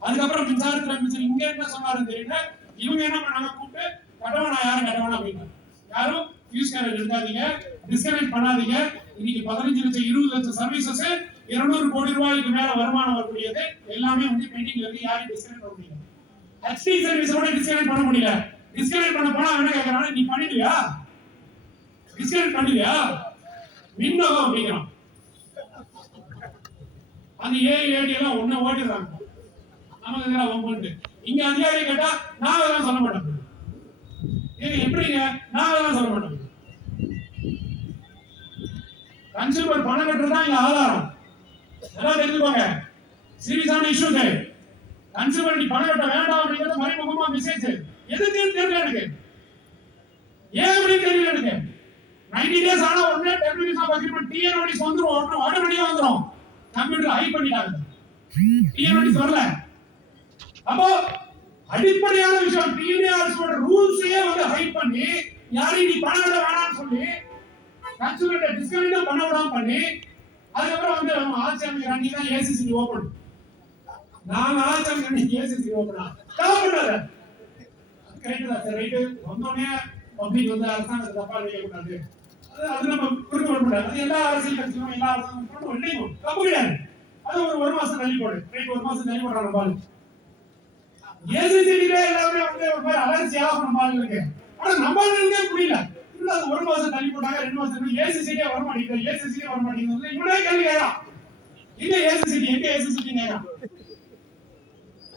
அதுக்கப்புறம் மின்சாரத்துறை அமைச்சர் இங்க என்ன சொன்னாரு தெரியல, இவங்க என்ன பண்ணாங்க, கூப்பிட்டு கட்டவனா யாரும் கட்டவனா அப்படின்னா யாரும் ஃபியூஸ் கேரேஜ் எடுக்காதீங்க, டிஸ்கனெக்ட் பண்ணாதீங்க. இன்னைக்கு 15 லட்சம் 20 லட்சம் சர்வீசஸ் 200 கோடி ரூபாய்க்கு மேல வருமானம் வரக்கூடியது எல்லாமே வந்து பெண்டிங்ல இருக்கு, யாரையும் டிஸ்கனெக்ட் பண்ண முடியல. ஹெச்டி சர்வீஸ் கூட டிஸ்கனெக்ட் பண்ண முடியல. டிஸ்கனெக்ட் பண்ண போனா என்ன கேக்குறாங்க, நீ பண்ணிடுவியா, டிஸ்கனெக்ட் பண்ணுவியா, விண்ணகம் அப்படிங்கிறான். அந்த ஏடி எல்லாம் ஒண்ணு ஓடிடுறாங்க, நமக்கு இதெல்லாம் ஒம்பு. இங்க அதிகாரி கேட்டா நான் அதெல்லாம் சொல்ல மாட்டேன். எப்படிங்க, நான் அதெல்லாம் சொல்ல மாட்டேன். கன்சியூமர் பணம் கட்டுறது தான் இங்க ஆதாரம். எல்லாம் தெரிஞ்சுக்கோங்க, சீரியஸான இஷ்யூ. கன்சியூமர் நீ பணம் கட்ட வேண்டாம் அப்படிங்கிறது மறைமுகமா மெசேஜ். எதுக்கு தெரியல எனக்கு, ஏன் அப்படின்னு தெரியல எனக்கு. 90 days ஆனா உடனே termination of agreement TA notice வந்துரும், ஆட்டோமேட்டிக்கா வந்துரும். கம்ப்யூட்டர் ஹைட் பண்ணிட்டாங்க, டிஏ நோட்டீஸ் வரல. அப்போ அடிப்படையான விஷயம் டிஏஆர்எஸ் ரூல்ஸையே வந்து ஹைட் பண்ணி யாரையும் நீ பணம் கட்ட வேணாம்னு சொல்லி கன்சியூமர் டிஸ்கனெக்ட் பண்ண விடாம பண்ணி அதுக்கப்புறம் வந்து நம்ம ஆட்சி அமைக்கிற அன்னைக்கு தான் ஏசிசி ஓபன். நாங்க ஆட்சி அமைக்கிற அன்னைக்கு ஏசிசி ஓபனா கவலைப்படாத. கரெக்ட் தான் சார், ரைட்டு. வந்தோடனே பப்ளிக் வந்து அரசாங்கத்தை தப்பா நினைக்கக்கூடாது, அது நம்ம புரிந்து கொள்ள முடியாது. அது எல்லா அரசியல் கட்சியும் எல்லா அரசாங்கம் இல்லையும் தப்பு கிடையாது. அது ஒரு மாசம் தள்ளி போடு, ரைட். ஒரு மாசம் தள்ளி போடுறாங்க பால். ஏசிசிலே எல்லாமே வந்து ஒரு மாதிரி அலர்ஜி ஆகும் நம்ம ஆளுங்களுக்கு. ஆனா நம்ம ஆளுங்களுக்கே புரியல. இல்ல அது ஒரு மாசம் தள்ளி போட்டாங்க, 2 மாசம் ஏசிசிலே வர மாட்டேங்குது, ஏசிசிலே வர மாட்டேங்குது. இவனே கேள்வி கேட்கலாம், இங்க ஏசிசி எங்க ஏசிசி கேட்கலாம்.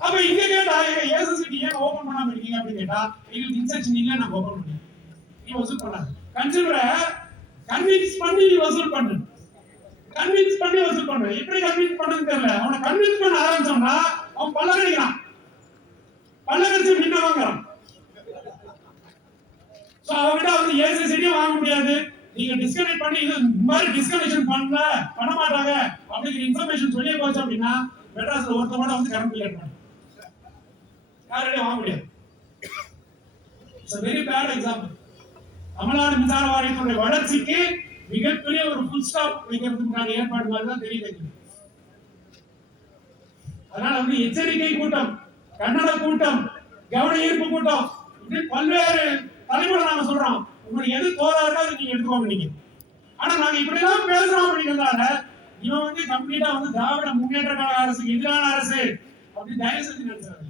அப்ப இங்க கேட்டா ஏசிசி ஏன் ஓபன் பண்ணாம இருக்கீங்க அப்படின்னு கேட்டா, எங்களுக்கு இன்ஸ்ட்ரக்ஷன் இல்ல, நான் ஓபன் பண்ணேன். நீ வசூல் பண்ணாத. கன்சியூமரை கன்வின்ஸ் பண்ணி வசூல் பண்ணு, கன்வின்ஸ் பண்ணி வசூல் பண்ணு. எப்படி கன்வின்ஸ் பண்றதுன்னு தெரியல. அவனை கன்வின்ஸ் பண்ண ஆரம்பிச்சோம்னா அவன் பல்லகடிக்கிறான், பல்லகடிச்சு நின்ன வாங்குறான். சோ அவங்கிட்ட வந்து ஏசிசியும் வாங்க முடியாது. நீங்க டிஸ்கனெக்ட் பண்ணி இது மாதிரி டிஸ்கனெக்ஷன் பண்ண மாட்டாங்க அப்படிங்கிற இன்ஃபர்மேஷன் சொல்லியே போச்சு அப்படின்னா மெட்ராஸ்ல ஒருத்தவங்க வந்து கரண்ட் பில் ஏற்பாடு யாரையும் வாங்க முடியாது. It's a very bad example. Tamil Nadu மின்சார வாரியத்துடைய வளர்ச்சிக்கு மிகப்பெரிய ஒரு ஃபுல் ஸ்டாப் வைக்கிறதுக்கான ஏற்பாடு மாதிரி தான் தெரியுது. அதனால வந்து எச்சரிக்கை கூட்டம், கன்னட கூட்டம், கவன ஈர்ப்பு கூட்டம், இப்படி பல்வேறு தலைமுறை நாங்க சொல்றோம். உங்களுக்கு எது தோதா இருக்கோ அதை நீங்க எடுத்துக்கோங்க நீங்க. ஆனா நாங்க இப்படிதான் பேசுறோம் அப்படிங்கிறதால இவன் வந்து கம்ப்ளீட்டா வந்து திராவிட முன்னேற்ற கழக அரசுக்கு எதிரான அரசு அப்படி தயவு செஞ்சு நினைச்சாங்க.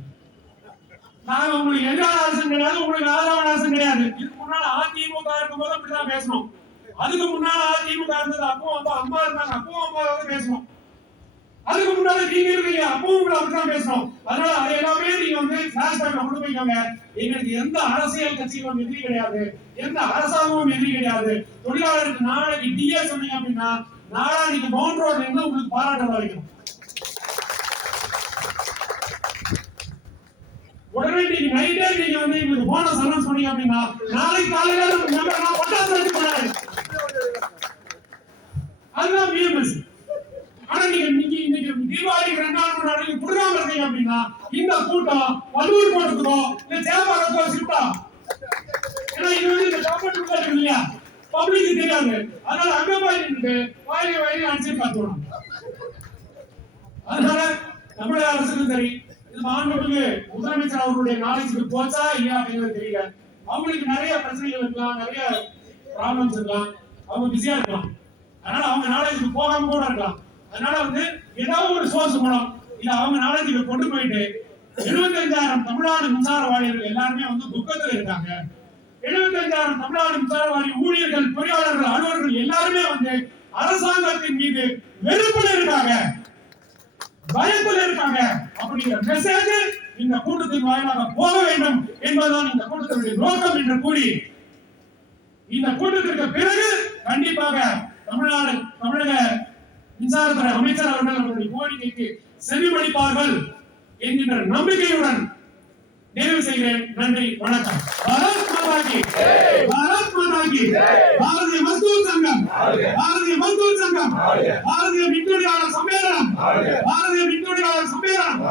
நாங்க உங்களுக்கு எதிரான அரசு கிடையாது, உங்களுக்கு ஆதரவான அரசு கிடையாது. இதுக்கு முன்னால அதிமுக இருக்கும்போது அப்படிதான் பேசணும். அதுக்கு முன்னால அதிமுக இருந்தது, அப்பவும் அப்பா அம்மா இருந்தாங்க, அப்பவும் அம்மா வந்து பேசணும். அதுக்கு முன்னால நீங்க இருக்கீங்க, அப்பவும் கூட அப்படிதான் பேசணும். அதனால அதை எல்லாமே நீங்க வந்து பிளாஷ்பேக்ல கொண்டு போய்க்கோங்க. எங்களுக்கு எந்த அரசியல் கட்சிகளும் எதிரி கிடையாது, எந்த அரசாங்கமும் எதிரி கிடையாது. தொழிலாளருக்கு நாளைக்கு டிஏ சொன்னீங்க அப்படின்னா நாளைக்கு மவுண்ட் ரோட்ல இருந்து உங்களுக்கு பாராட்ட வைக்கணும். உடனே நீங்க நைட்டே நீங்க வந்து எங்களுக்கு போனஸ் அனௌன்ஸ் பண்ணீங்க அப்படின்னா நாளைக்கு காலையில நான் பட்டாசு வெடி போறேன். அதுதான் பிஎம்எஸ். ஆனா நீங்க இன்னைக்கு தீபாவளிக்கு 2 நாள் முன்னாடி புடுங்காம இருந்தீங்க அப்படின்னா இந்த கூட்டம் வல்லூர் கோட்டத்துக்கோ இல்ல சேப்பாக்கோ ஷிஃப்டா. ஏன்னா இது வந்து இந்த கவர்மெண்ட் உள்ள இருக்கு இல்லையா, பப்ளிக் தெரியாது. அதனால அங்க போய் நின்று வாயில அடிச்சு காத்துவோம். அதனால தமிழக அரசுக்கும் சரி, இது மாண்புமிகு முதலமைச்சர் அவர்களுடைய நாலேஜுக்கு போச்சா இல்லையா அப்படிங்கிறது தெரியல. அவங்களுக்கு நிறைய பிரச்சனைகள் இருக்கலாம், நிறைய ப்ராப்ளம்ஸ் இருக்கலாம், அவங்க பிஸியா இருக்கலாம். அதனால அவங்க நாலேஜுக்கு போகாம கூட இருக்கலாம். அதனால வந்து ஏதாவது ஒரு சோர்ஸ் மூலம் இல்ல அவங்க நாலேஜுக்கு கொண்டு போயிட்டு 75,000 தமிழ்நாடு மின்சார வாரியர்கள் எல்லாருமே வந்து துக்கத்துல இருக்காங்க. 75,000 தமிழ்நாடு மின்சார வாரிய ஊழியர்கள், பொறியாளர்கள், அலுவலர்கள் எல்லாருமே வந்து அரசாங்கத்தின் மீது வெறுப்புல இருக்காங்க, பயத்துல இருக்காங்க அப்படிங்கிற மெசேஜ் இந்த கூட்டத்தின் வாயிலாக போக வேண்டும் என்பதுதான் இந்த கூட்டத்தினுடைய நோக்கம் என்று கூறி, இந்த கூட்டத்திற்கு பிறகு கண்டிப்பாக தமிழக மின்சாரத்துறை அமைச்சர் அவர்கள் அவருடைய கோரிக்கைக்கு செவிமடிப்பார்கள் என்கின்ற நம்பிக்கையுடன் நிறைவு செய்கிறேன். நன்றி, வணக்கம். பாரத் மாதா கி ஜெய், பாரத் மாதா கி ஜெய். பாரதிய மஸ்தூர் சங்கம், பாரதிய மஸ்தூர் சங்கம், பாரதிய மின்தொழிலாளர் சம்மேளனம், பாரதிய மின்தொழிலாளர் சம்மேளனம்